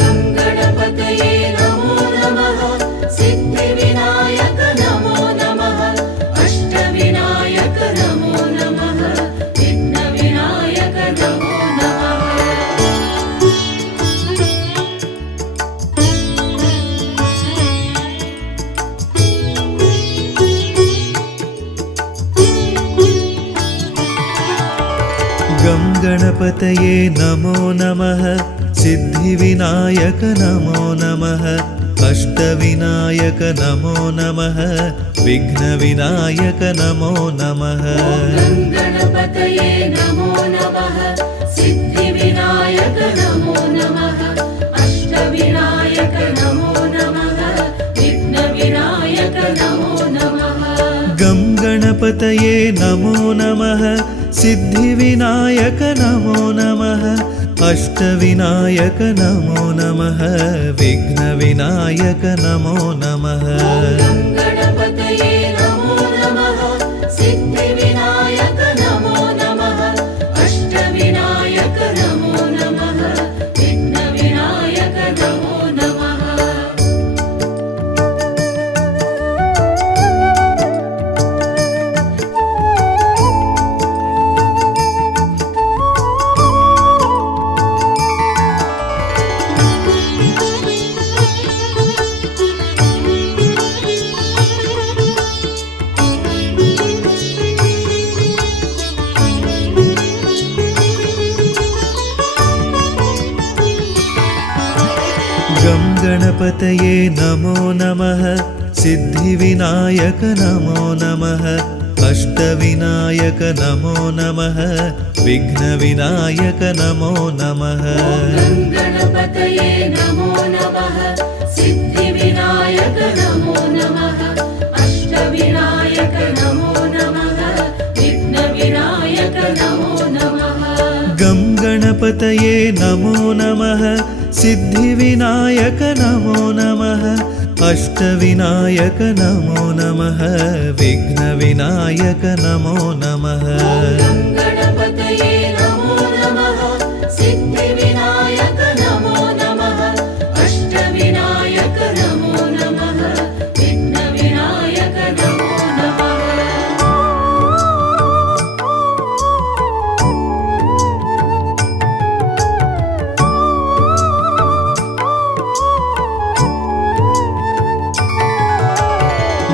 गं गणपतये नमो नमः सिद्धिविनायक नमो नमः अष्टविनायक नमो नमः विघ्नविनायक नमो नमः गं गणपतये नमो नमः सिद्धिविनायक नमो नमः अष्टविनायक नमो नमः विघ्नविनायक नमो नमः गं गणपतये नमो नमः सिद्धिविनायक नमो नमः अष्टविनायक नमो नमः विघ्नविनायक नमो नमः गं गणपतये नमो नमः सिद्धिविनायक नमो नमः अष्टविनायक नमो नमः विघ्नविनायक नमो नमः गं गणपतये नमो नमः सिद्धिविनायक नमो नमः अष्टविनायक नमो नमः विघ्नविनायक नमो नमः गं गणपतये नमो नमः सिद्धिविनायक नमो नमः गणपतये नमो नमः सिद्धिविनायक नमो नमः अष्टविनायक नमो नमः विघ्नविनायक नमो नमः गणपतये नमो नमः सिद्धिविनायक नमो नमः अष्टविनायक नमो नमः विघ्नविनायक नमो नमः गं गणपतये नमो नमः सिद्धिविनायक नमो नमः अष्टविनायक नमो नमः विघ्नविनायक नमो नमः गणपतये नमो नमः सिद्धिविनायक नमो नमः अष्टविनायक नमो नमः विघ्नविनायक नमो नमः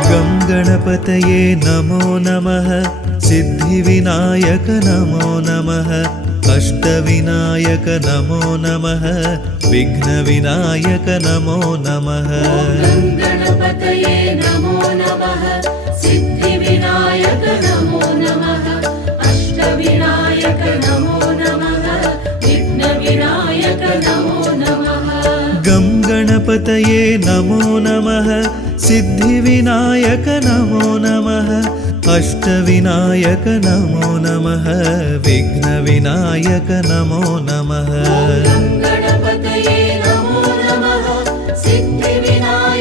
गं गणपतये नमो नमः सिद्धिविनायक नमो नमः अष्टविनायक नमो नमः विघ्नविनायक नमो नमः गणपतये नमो नमः सिद्धिविनायक नमो नमः अष्टविनायक नमो नमः विघ्नविनायक नमो नमः गं गणपतये नमो नमः सिद्धिविनायक नमो नमः अष्टविनायक नमो नमः विघ्नविनायक नमो नमः गणपतये नमो नमः सिद्धिविनायक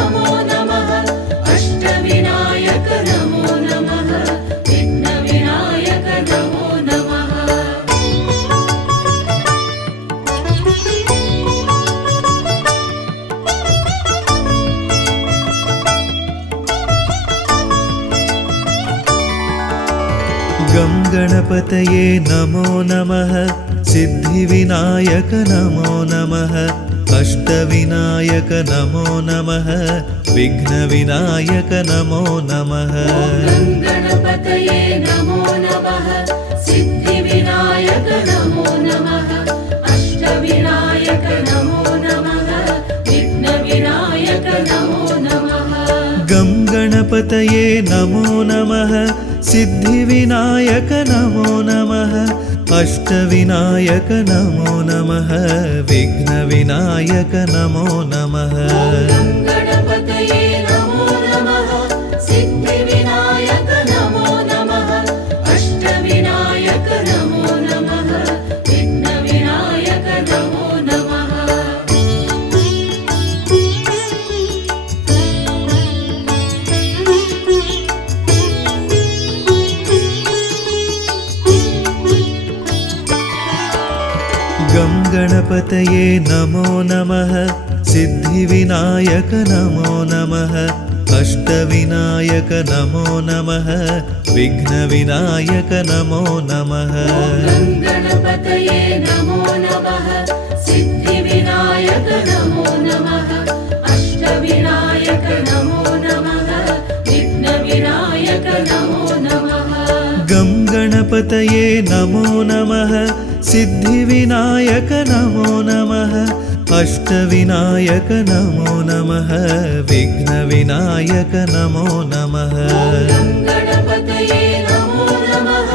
नमो नमः अष्टविनायक नमो नमः विघ्नविनायक नमो नमः गं गणपतये नमो नमः सिद्धिविनायक नमो नमः अष्टविनायक नमो नमः विघ्नविनायक नमो नमः गणपतये नमो नमः सिद्धिविनायक नमो नमः अष्टविनायक नमो नमः विघ्नविनायक नमो नमः गं गणपतये नमो नमः सिद्धिविनायक नमो नमः अष्टविनायक नमो नमः विघ्नविनायक नमो नमः गणपतये नमो नमः सिद्धिविनायक नमो नमः अष्टविनायक नमो नमः विघ्नविनायक नमो नमः गं गणपतये नमो नमः सिद्धिविनायक नमो नमः अष्टविनायक नमो नमः विघ्नविनायक नमो नमः गणपतये नमो नमः सिद्धिविनायक नमो नमः अष्टविनायक नमो नमः विघ्नविनायक नमो नमः गं गणपतये नमो नमः सिद्धिविनायक नमो नमः अष्टविनायक नमो नमः विघ्नविनायक नमो नमः गणपतये नमो नमः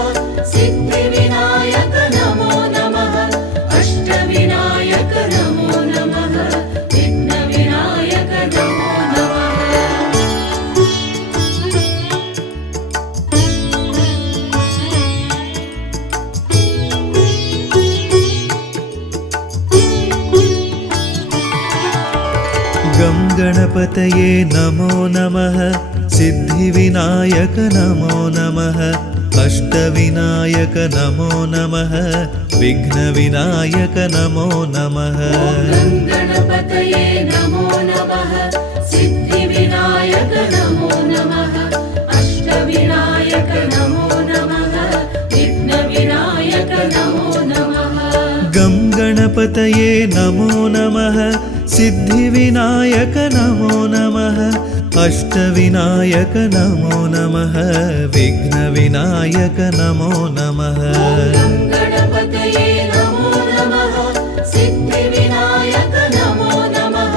सिद्धिविनायक नमो नमः अष्टविनायक नमो नमः विघ्नविनायक नमो नमः गं गणपतये नमो नमः सिद्धिविनायक नमो नमः अष्टविनायक नमो नमः विघ्नविनायक नमो नमः गणपतये नमो नमः सिद्धिविनायक नमो नमः अष्टविनायक नमो नमः विघ्नविनायक नमो नमः गं गणपतये नमो नमः सिद्धिविनायक नमो नमः अष्टविनायक नमो नमः विघ्नविनायक नमो नमः गणपतये नमो नमः सिद्धिविनायक नमो नमः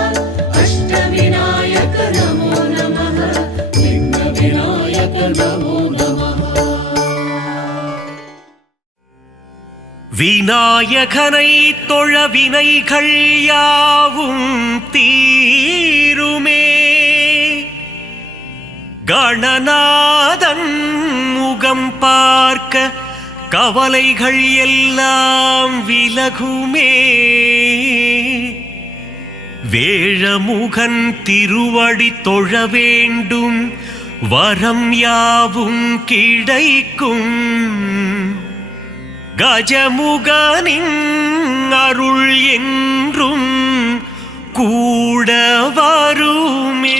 नमो नमः விநாயகனை தொழ வினைகள் யாவும் தீருமே, கணநாதன் முகம் பார்க்க கவலைகள் எல்லாம் விலகுமே, வேழமுகன் திருவடி தொழ வேண்டும் வரம் யாவும் கிடைக்கும், கஜமுகனின் அருள் என்றும் கூட வருமே.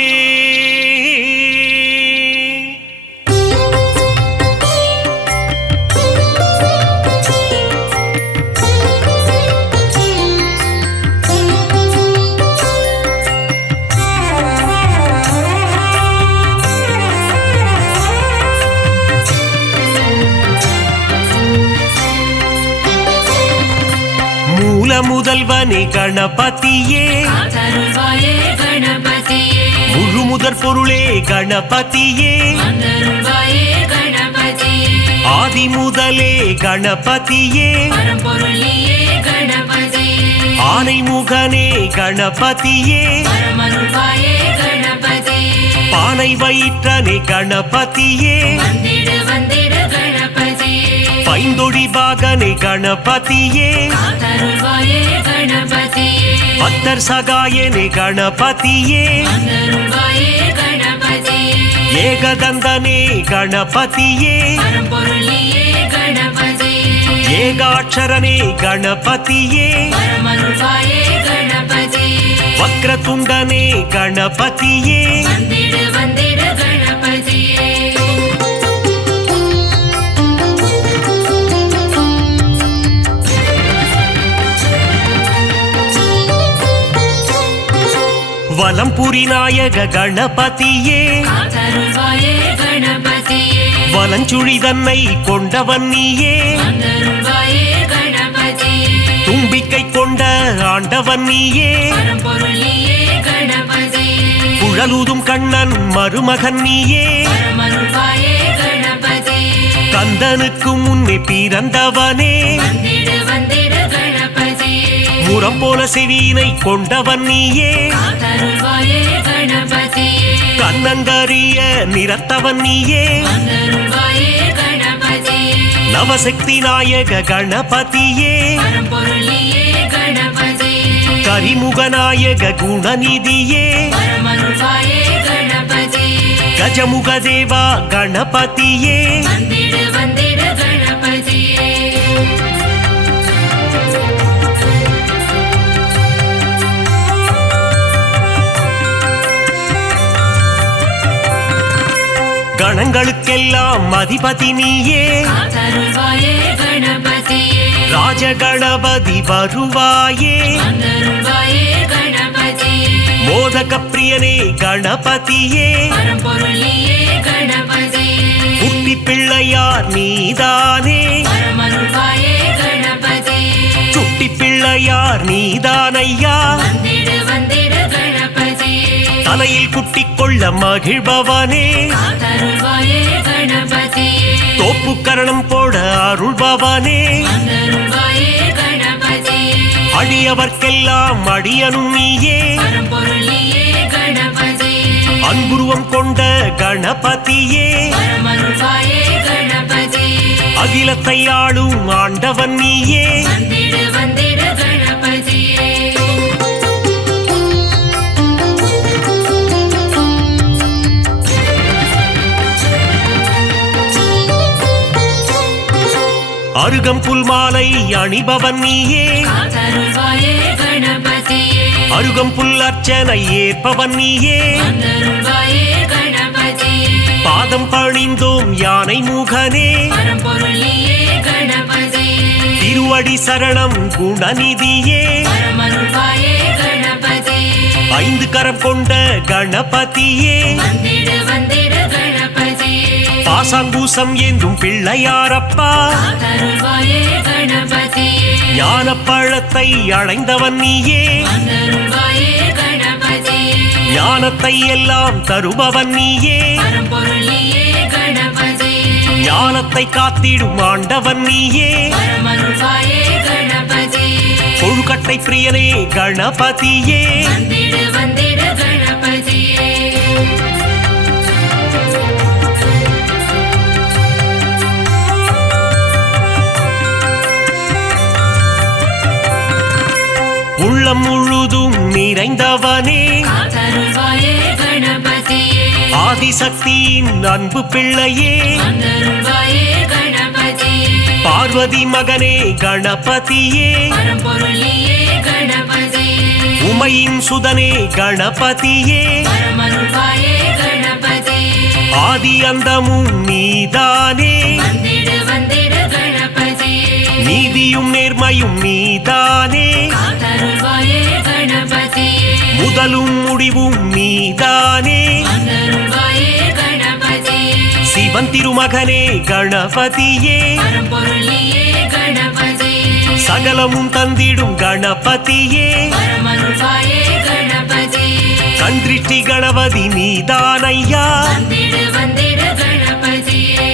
முதல்வனே கணபதியே, அருள்வாயே கணபதியே, முழு முதற் பொருளே கணபதியே, அருள்வாயே கணபதியே, ஆதி முதலே கணபதியே, பரம்பொருளியே கணபதியே, ஆனை முகனே கணபதியே, பரமருள்வாயே கணபதியே, பானை வயிற்றனே கணபதியே, வந்திடு வந்திடு கணபதியே, பைந்தொடி பாகனே கணபதியே, அருள்வாயே கணபதியே, பத்தர் சகாயனே கணபதியே, அருள்வாயே கணபதியே, ஏகதந்தனே கணபதியே, பரம்பொருளியே கணபதியே, ஏகாட்சரனே கணபதியே, பரமருள்வாயே கணபதியே, வக்ரதுண்டனே கணபதியே, வந்திடு வந்திடு கணபதியே, வலம்புரி நாயக கணபதியே, அருள்வாயே கணபதியே, வலஞ்சுழி தன்னை கொண்டவன் நீயே, அருள்வாயே கணபதியே, தும்பிக்கை கொண்ட ஆண்டவன் நீயே, பரம்பொருளியே கணபதியே, குழலூதும் கண்ணன் மருமகன் நீயே, பரமருள்வாயே கணபதியே, கந்தனுக்கு முன்னே பிறந்தவனே, வந்திடு வந்திடு கணபதியே, முரம் போல செவியினை கொண்டவன் நீயே, அருள்வாயே கணபதியே, கண்ணங்கரிய நிறத்தவன் நீயே, அருள்வாயே கணபதியே, நவசக்தி நாயக கணபதியே, பரம்பொருளியே கணபதியே, கரிமுகநாயக குணநிதியே, பரமருள்வாயே கணபதியே, கஜமுக தேவா கணபதியே, வந்திடு வந்திடு கணபதியே, கணங்களுக்கெல்லாம் அதிபதி நீயே, அருள்வாயே கணபதியே, ராஜகணபதி வருவாயே, அருள்வாயே கணபதியே, மோதக பிரியனே கணபதியே, பரம்பொருளியே கணபதியே, குட்டி பிள்ளையார் நீதானே, பரமருள்வாயே கணபதியே, சுட்டி பிள்ளையார் நீதானையா, வந்திடு வந்திடு கணபதியே, தலையில் குட்டிக் கொள்ள மகிழ்பவனே, அருள்வாயே கணபதியே, தோப்பு கரணம் போட அருள்பவனே, அருள்வாயே கணபதியே, அடியவர்க்கெல்லாம் அடியனும் நீயே, பரம்பொருளியே கணபதியே, அன்புருவம் கொண்ட கணபதியே, பரமருள்வாயே கணபதியே, அகிலத்தை ஆளும் ஆண்டவன் நீயே, வந்திடு வந்திடு கணபதியே, அருகம்புல் மாலை அணிபவன் நீயே, அருள்வாயே கணபதியே, அருகம்புல் அர்ச்சனை ஏற்பவன் நீயே, அருள்வாயே கணபதியே, பாதம் பணிந்தோம் யானை முகனே, பரம்பொருளியே கணபதியே, திருவடி சரணம் குணநிதியே, பரமருள்வாயே கணபதியே, ஐந்து கரம் கொண்ட கணபதியே, வந்திடு வந்திடு கணபதியே, பாசாங்கூசம் ஏந்தும் பிள்ளையாரப்பா, அருள்வாயே கணபதியே, ஞான பழத்தை அடைந்தவன் நீயே, அருள்வாயே கணபதியே, ஞானத்தை எல்லாம் தருபவன் நீயே, பரம்பொருளியே கணபதியே, ஞானத்தை காத்திடும் ஆண்டவன் நீயே வரமருள்வாயே கணபதியே கொழுக்கட்டை பிரியனே கணபதியே வந்திடு வந்திடு கணபதியே உள்ளம் முழுதும் நிறைந்தவனே காத்தருள்வாயே கணபதியே ஆதிசக்தியின் அன்பு பிள்ளையே வந்தருள்வாயே கணபதியே பார்வதி மகனே கணபதியே பரம்பொருளியே கணபதியே உமையின் சுதனே கணபதியே வரமருள்வாயே கணபதியே ஆதி அந்தமும் நீதானே வந்திடு வந்திடு கணபதியே நீதியும் நேர்மையும் நீதானே காத்தருள்வாயே கணபதியே முதலும் முடிவும் நீதானே வந்தருள்வாயே கணபதியே சிவன் திருமகனே கணபதியே பரம்பொருளியே கணபதியே சகலமும் தந்திடும் கணபதியே வரமருள்வாயே கணபதியே கண்திருஷ்டி கணபதி நீதானையா வந்திடு வந்திடு கணபதியே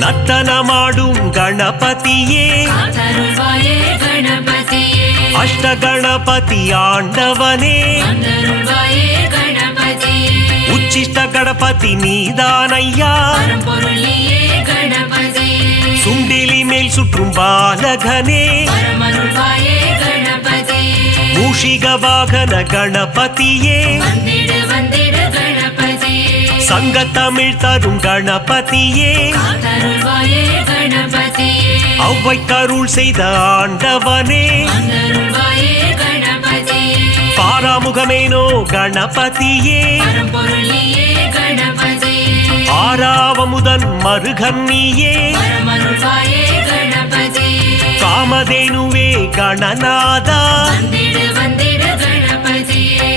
நர்த்தனமாடும் கணபதியே காத்தருள்வாயே கணபதியே அஷ்ட கணபதி ஆண்டவனே வந்தருள்வாயே கணபதியே உச்சிஷ்ட கணபதி நீதானையா பரம்பொருளியே கணபதியே சுண்டிலி மேல் சுற்றும் பாலகனே வரமருள்வாயே கணபதியே மூஷிக வாகன கணபதியே வந்திடு வந்திடு கணபதியே சங்கத்தமிழ் தரும் கணபதியே காத்தருள்வாயே கணபதியே அவ்வை கருள் செய்த ஆண்டவனே வந்தருள்வாயே கணபதியே பாராமுகமேனோ கணபதியே பரம்பொருளியே கணபதியே ஆறாவமுதன் மருகன்னியே வரமருள்வாயே கணபதியே காமதேனுவே கணநாதா வந்திடு வந்திடு கணபதியே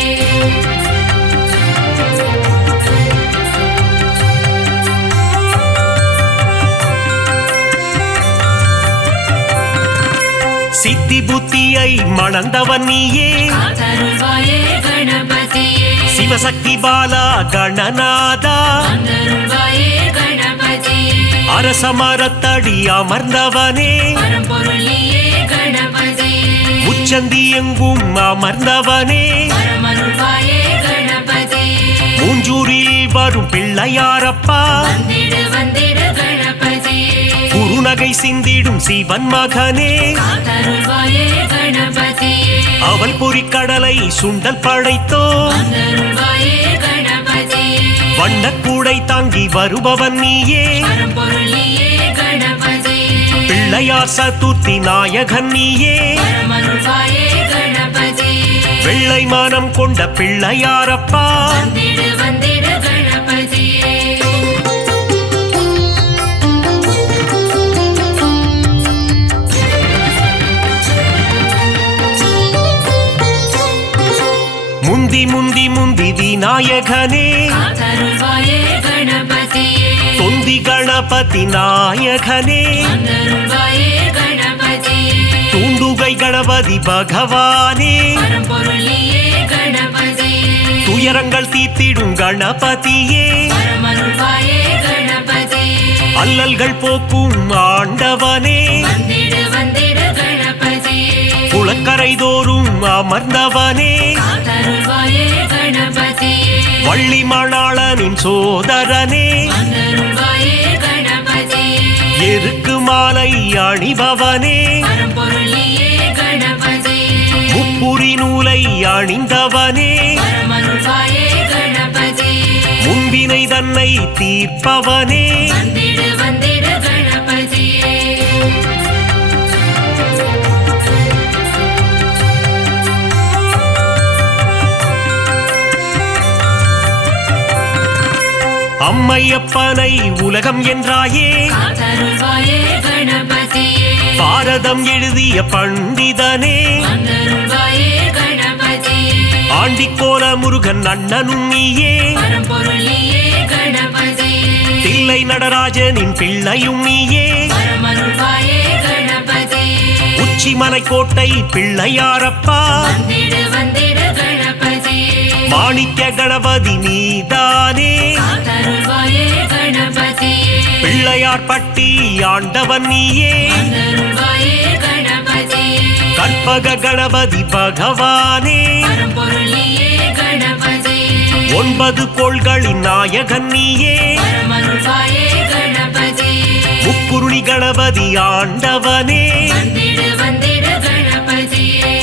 சித்தி புத்தியை மணந்தவன் நீயே காத்தருள்வாயே கணபதியே சிவசக்தி பாலா கணநாதா வந்தருள்வாயே கணபதியே அரச மரத்தடி அமர்ந்தவனே பரம்பொருளியே கணபதியே உச்சந்தி எங்கும் அமர்ந்தவனே வரமருள்வாயே கணபதியே மூஞ்சூரில் வரும் பிள்ளையாரப்பா வந்திடு வந்திடு கணபதியே குறுநகை சிந்திடும் சிவன் மகனே காத்தருள்வாயே கணபதியே அவள் பொறிக்கடலை சுண்டல் படைத்தோ வந்தருள்வாயே கணபதியே வண்ணக்கூடை தாங்கி வருபவன் நீயே பரம்பொருளியே கணபதியே பிள்ளையார் சதுர்த்தி நாயகன் நீயே வரமருள்வாயே கணபதியே வெள்ளை மானம் கொண்ட பிள்ளையாரப்பா வந்திடு வந்திடு கணபதியே முந்தி முந்தி முந்தி விநாயகனே காத்தருள்வாயே கணபதியே தொந்தி கணபதி நாயகனே வந்தருள்வாயே கணபதியே தூண்டுகை கணபதி பகவானே பரம்பொருளியே கணபதியே துயரங்கள் தீர்த்திடும் கணபதியே வரமருள்வாயே கணபதியே அல்லல்கள் போக்கும் ஆண்டவனே வந்திடு வந்திடு கணபதியே குளக்கரை தோறும் அமர்ந்தவனே காத்தருள்வாயே கணபதியே வள்ளி மணாளனின் சோதரனே வந்தருள்வாயே கணபதியே எருக்கு மாலை அணிபவனே பரம்பொருளியே கணபதியே முப்புரி நூலை அணிந்தவனே வரமருள்வாயே கணபதியே முன்பினை தன்னை தீர்ப்பவனே வந்திடு வந்திடு கணபதியே அம்மையப்பனை உலகம் என்றாயே காத்தருள்வாயே கணபதியே பாரதம் எழுதிய பண்டிதனே வந்தருள்வாயே கணபதியே ஆண்டிக்கோல முருகன் அண்ணனும் நீயே பரம்பொருளியே கணபதியே தில்லை நடராஜனின் பிள்ளையும் நீயே வரமருள்வாயே கணபதியே உச்சிமலை கோட்டை பிள்ளையாரப்பா வந்திடு வந்திடு கணபதியே மாணிக்க கணபதி நீதானே காத்தருள்வாயே கணபதியே பிள்ளையார் பட்டி ஆண்டவன் நீயே வந்தருள்வாயே கணபதியே கற்பக கணபதி பகவானே பரம்பொருள் நீயே கணபதியே 9 கோள்களின் நாயகன் நீயே பரமருள்வாயே கணபதியே முக்குருணி கணபதி ஆண்டவனே வந்திடு வந்திடு கணபதியே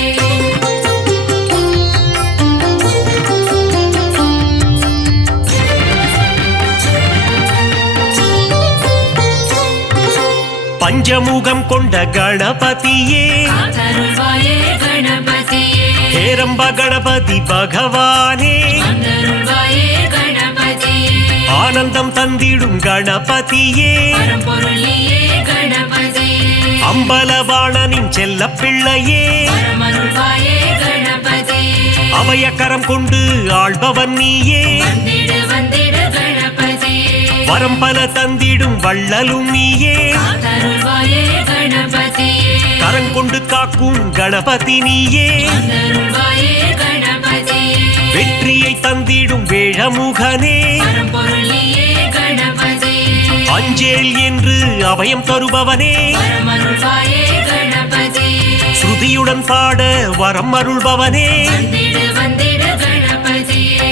பஞ்சமுகம் கொண்ட கணபதியே காத்தருள்வாயே கணபதியே ஹேரம்ப கணபதி பகவானே வந்தருள்வாயே கணபதியே ஆனந்தம் தந்திடும் கணபதியே பரம்பொருள் நீயே கணபதியே அம்பலவாணனின் செல்ல பிள்ளையே பரமருள்வாயே கணபதியே அபயக்கரம் கொண்டு ஆள்பவன் நீயே வந்திடு வந்திடு கணபதியே வரம் பல தந்திடும் வள்ளலும் நீயே காத்தருள்வாயே கணபதியே கரங்கொண்டு காக்கும் கணபதி நீயே வந்தருள்வாயே கணபதியே வெற்றியை தந்திடும் வேழமுகனே பரம்பொருள் நீயே கணபதியே அஞ்சேல் என்று அபயம் தருபவனே பரமருள்வாயே கணபதியே ஸ்ருதியுடன் பாட வரம் அருள்பவனே வந்திடு வந்திடு கணபதியே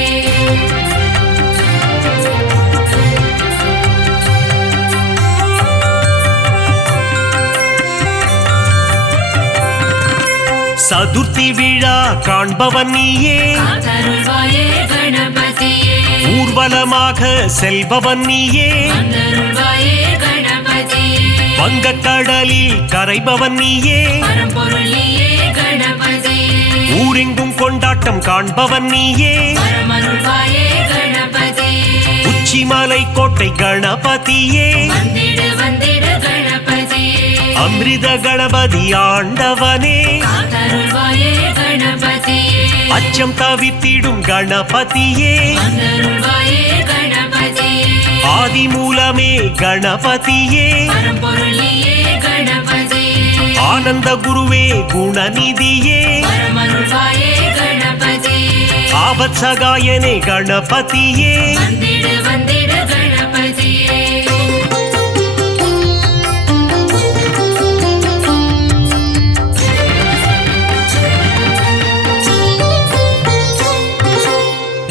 சதுர்த்தி விழா காண்பவன் நீயே காத்தருள்வாயே கணபதியே ஊர்வலமாக செல்பவன் நீயே வந்தருள்வாயே கணபதியே வங்கக்கடலில் கரைபவன் நீயே பரம்பொருள் நீயே கணபதியே ஊரெங்கும் கொண்டாட்டம் காண்பவன் நீயே பரமருள்வாயே கணபதியே உச்சிமலை கோட்டை கணபதியே வந்திடு வந்திடு கணபதியே அமிர்த கணபதி ஆண்டவனே காத்தருள்வாயே கணபதியே அச்சம் தவித்திடும் கணபதியே வந்தருள்வாயே கணபதியே ஆதி மூலமே கணபதியே பரம்பொருள் நீயே கணபதியே ஆனந்த குருவே குணநிதியே பரமருள்வாயே கணபதியே ஆபத் சகாயனே கணபதியே வந்திடு வந்திடு கணபதியே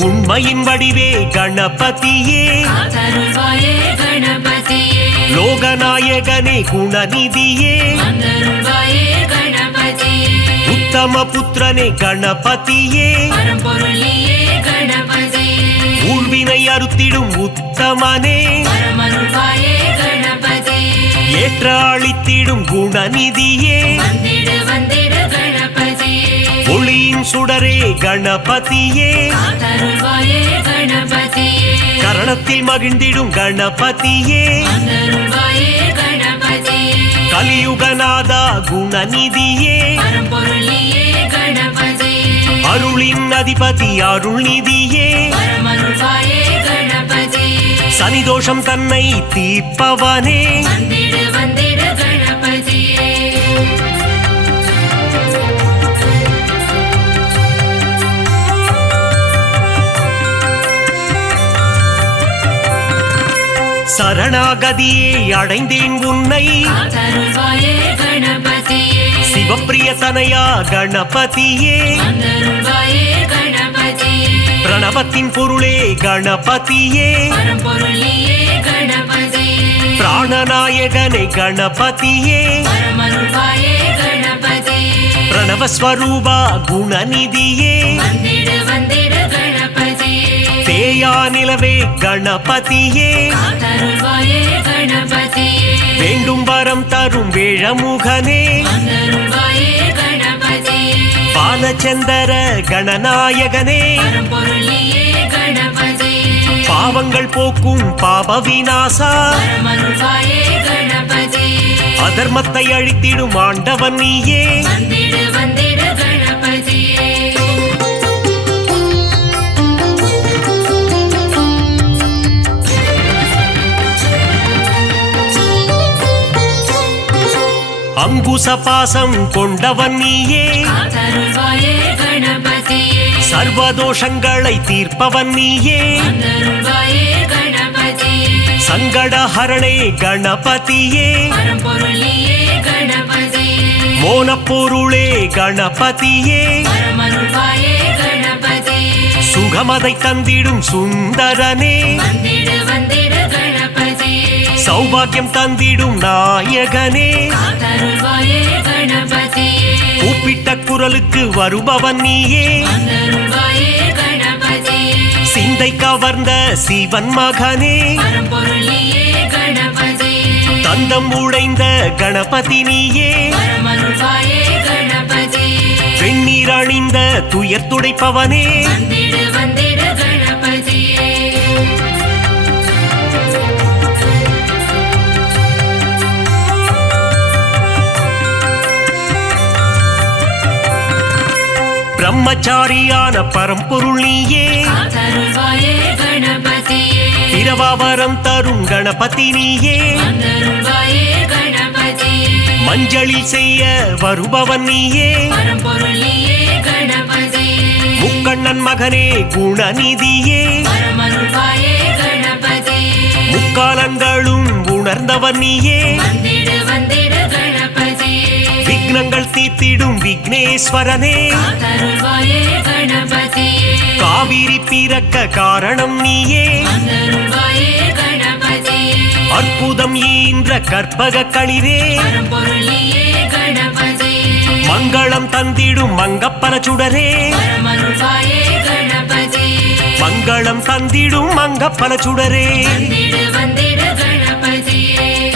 உண்மையின் வடிவே கணபதியே காத்தருள்வாயே கணபதியே லோகநாயகனே குணநிதியே வந்தருள்வாயே கணபதியே உத்தம புத்திரனே கணபதியே பரம்பொருள் நீயே கணபதியே ஊழ்வினை அறுத்திடும் உத்தமனே பரமருள்வாயே கணபதியே ஏற்ற அளித்திடும் குணநிதியே வந்திடு வந்திடு கணபதியே ஒளியின் சுடரே கணபதியே காத்தருள்வாயே கணபதியே கரணத்தில் மகிழ்ந்திடும் கணபதியே வந்தருள்வாயே கணபதியே கலியுகநாதா குணநிதியே பரம்பொருள் நீயே கணபதியே அருளின் அதிபதி அருள்நிதியே பரமருள்வாயே கணபதியே சனிதோஷம் தன்னை தீர்ப்பவனே வந்திடு வந்திடு கணபதியே சரணாகதியே அடைந்தேன் உன்னை காத்தருள்வாயே கணபதியே சிவப்பிரிய தனையா கணபதியே வந்தருள்வாயே கணபதியே பிரணவத்தின் பொருளே கணபதியே பரம்பொருள் நீயே கணபதியே பிராணநாயகனே கணபதியே பரமருள்வாயே கணபதியே பிரணவஸ்வரூபா குணநிதியே வந்திடு வந்திடு கணபதியே தேயா நிலவே கணபதியே காத்தருள்வாயே கணபதியே வேண்டும் வரம் தரும் வேழமுகனே வந்தருள்வாயே கணபதியே பாலச்சந்தர கணநாயகனே பரம்பொருள் நீயே கணபதியே பாவங்கள் போக்கும் பாப விநாசா பரமருள்வாயே கணபதியே அதர்மத்தை அழித்திடும் ஆண்டவன் நீயே வந்திடு வந்திடு கணபதியே அங்குச பாசம் கொண்டவன் நீயே காத்தருள்வாயே கணபதியே சர்வதோஷங்களை தீர்ப்பவன் நீயே வந்தருள்வாயே கணபதியே சங்கடஹரணே கணபதியே பரம்பொருள் நீயே கணபதியே மோனப்பொருளே கணபதியே பரமருள்வாயே கணபதியே சுகமதை தந்திடும் சுந்தரனே வந்திடு வந்திடு கணபதியே சௌபாகியம் தந்திடும் நாயகனே காத்தருள்வாயே கணபதியே கூப்பிட்ட குரலுக்கு வருபவன் நீயே வந்தருள்வாயே கணபதியே சிந்தை கவர்ந்த சிவன் மகனே பரம்பொருள் நீயே கணபதியே தந்தம் உடைந்த கணபதி நீயே பரமருள்வாயே கணபதியே வெண்ணீர் அணிந்த துயர் துடைப்பவனே வந்திடு வந்திடு கணபதியே பிரம்மச்சாரியான பரம்பொருள் நீயே காத்தருள்வாயே கணபதியே இரவாவரம் தரும் கணபதி நீயே வந்தருள்வாயே கணபதியே மஞ்சளில் செய்ய வருபவன் நீயே பரம்பொருள் நீயே கணபதியே முக்கண்ணன் மகனே குணநிதியே பரமருள்வாயே கணபதியே முக்காலங்களும் உணர்ந்தவன் நீயே வந்திடு வந்திடு கணபதியே விக்னங்கள் தீர்த்திடும் விக்னேஸ்வரனே காத்தருள்வாயே கணபதியே காவிரி பிறக்க காரணம் நீயே வந்தருள்வாயே கணபதியே அற்புதம் ஈன்ற கற்பக களிரே பரம்பொருள் நீயே கணபதியே மங்களம் தந்திடும் மங்கப்பன சுடரே பரமருள்வாயே கணபதியே மங்களம் தந்திடும் மங்கப்பன சுடரே வந்திடு வந்திடு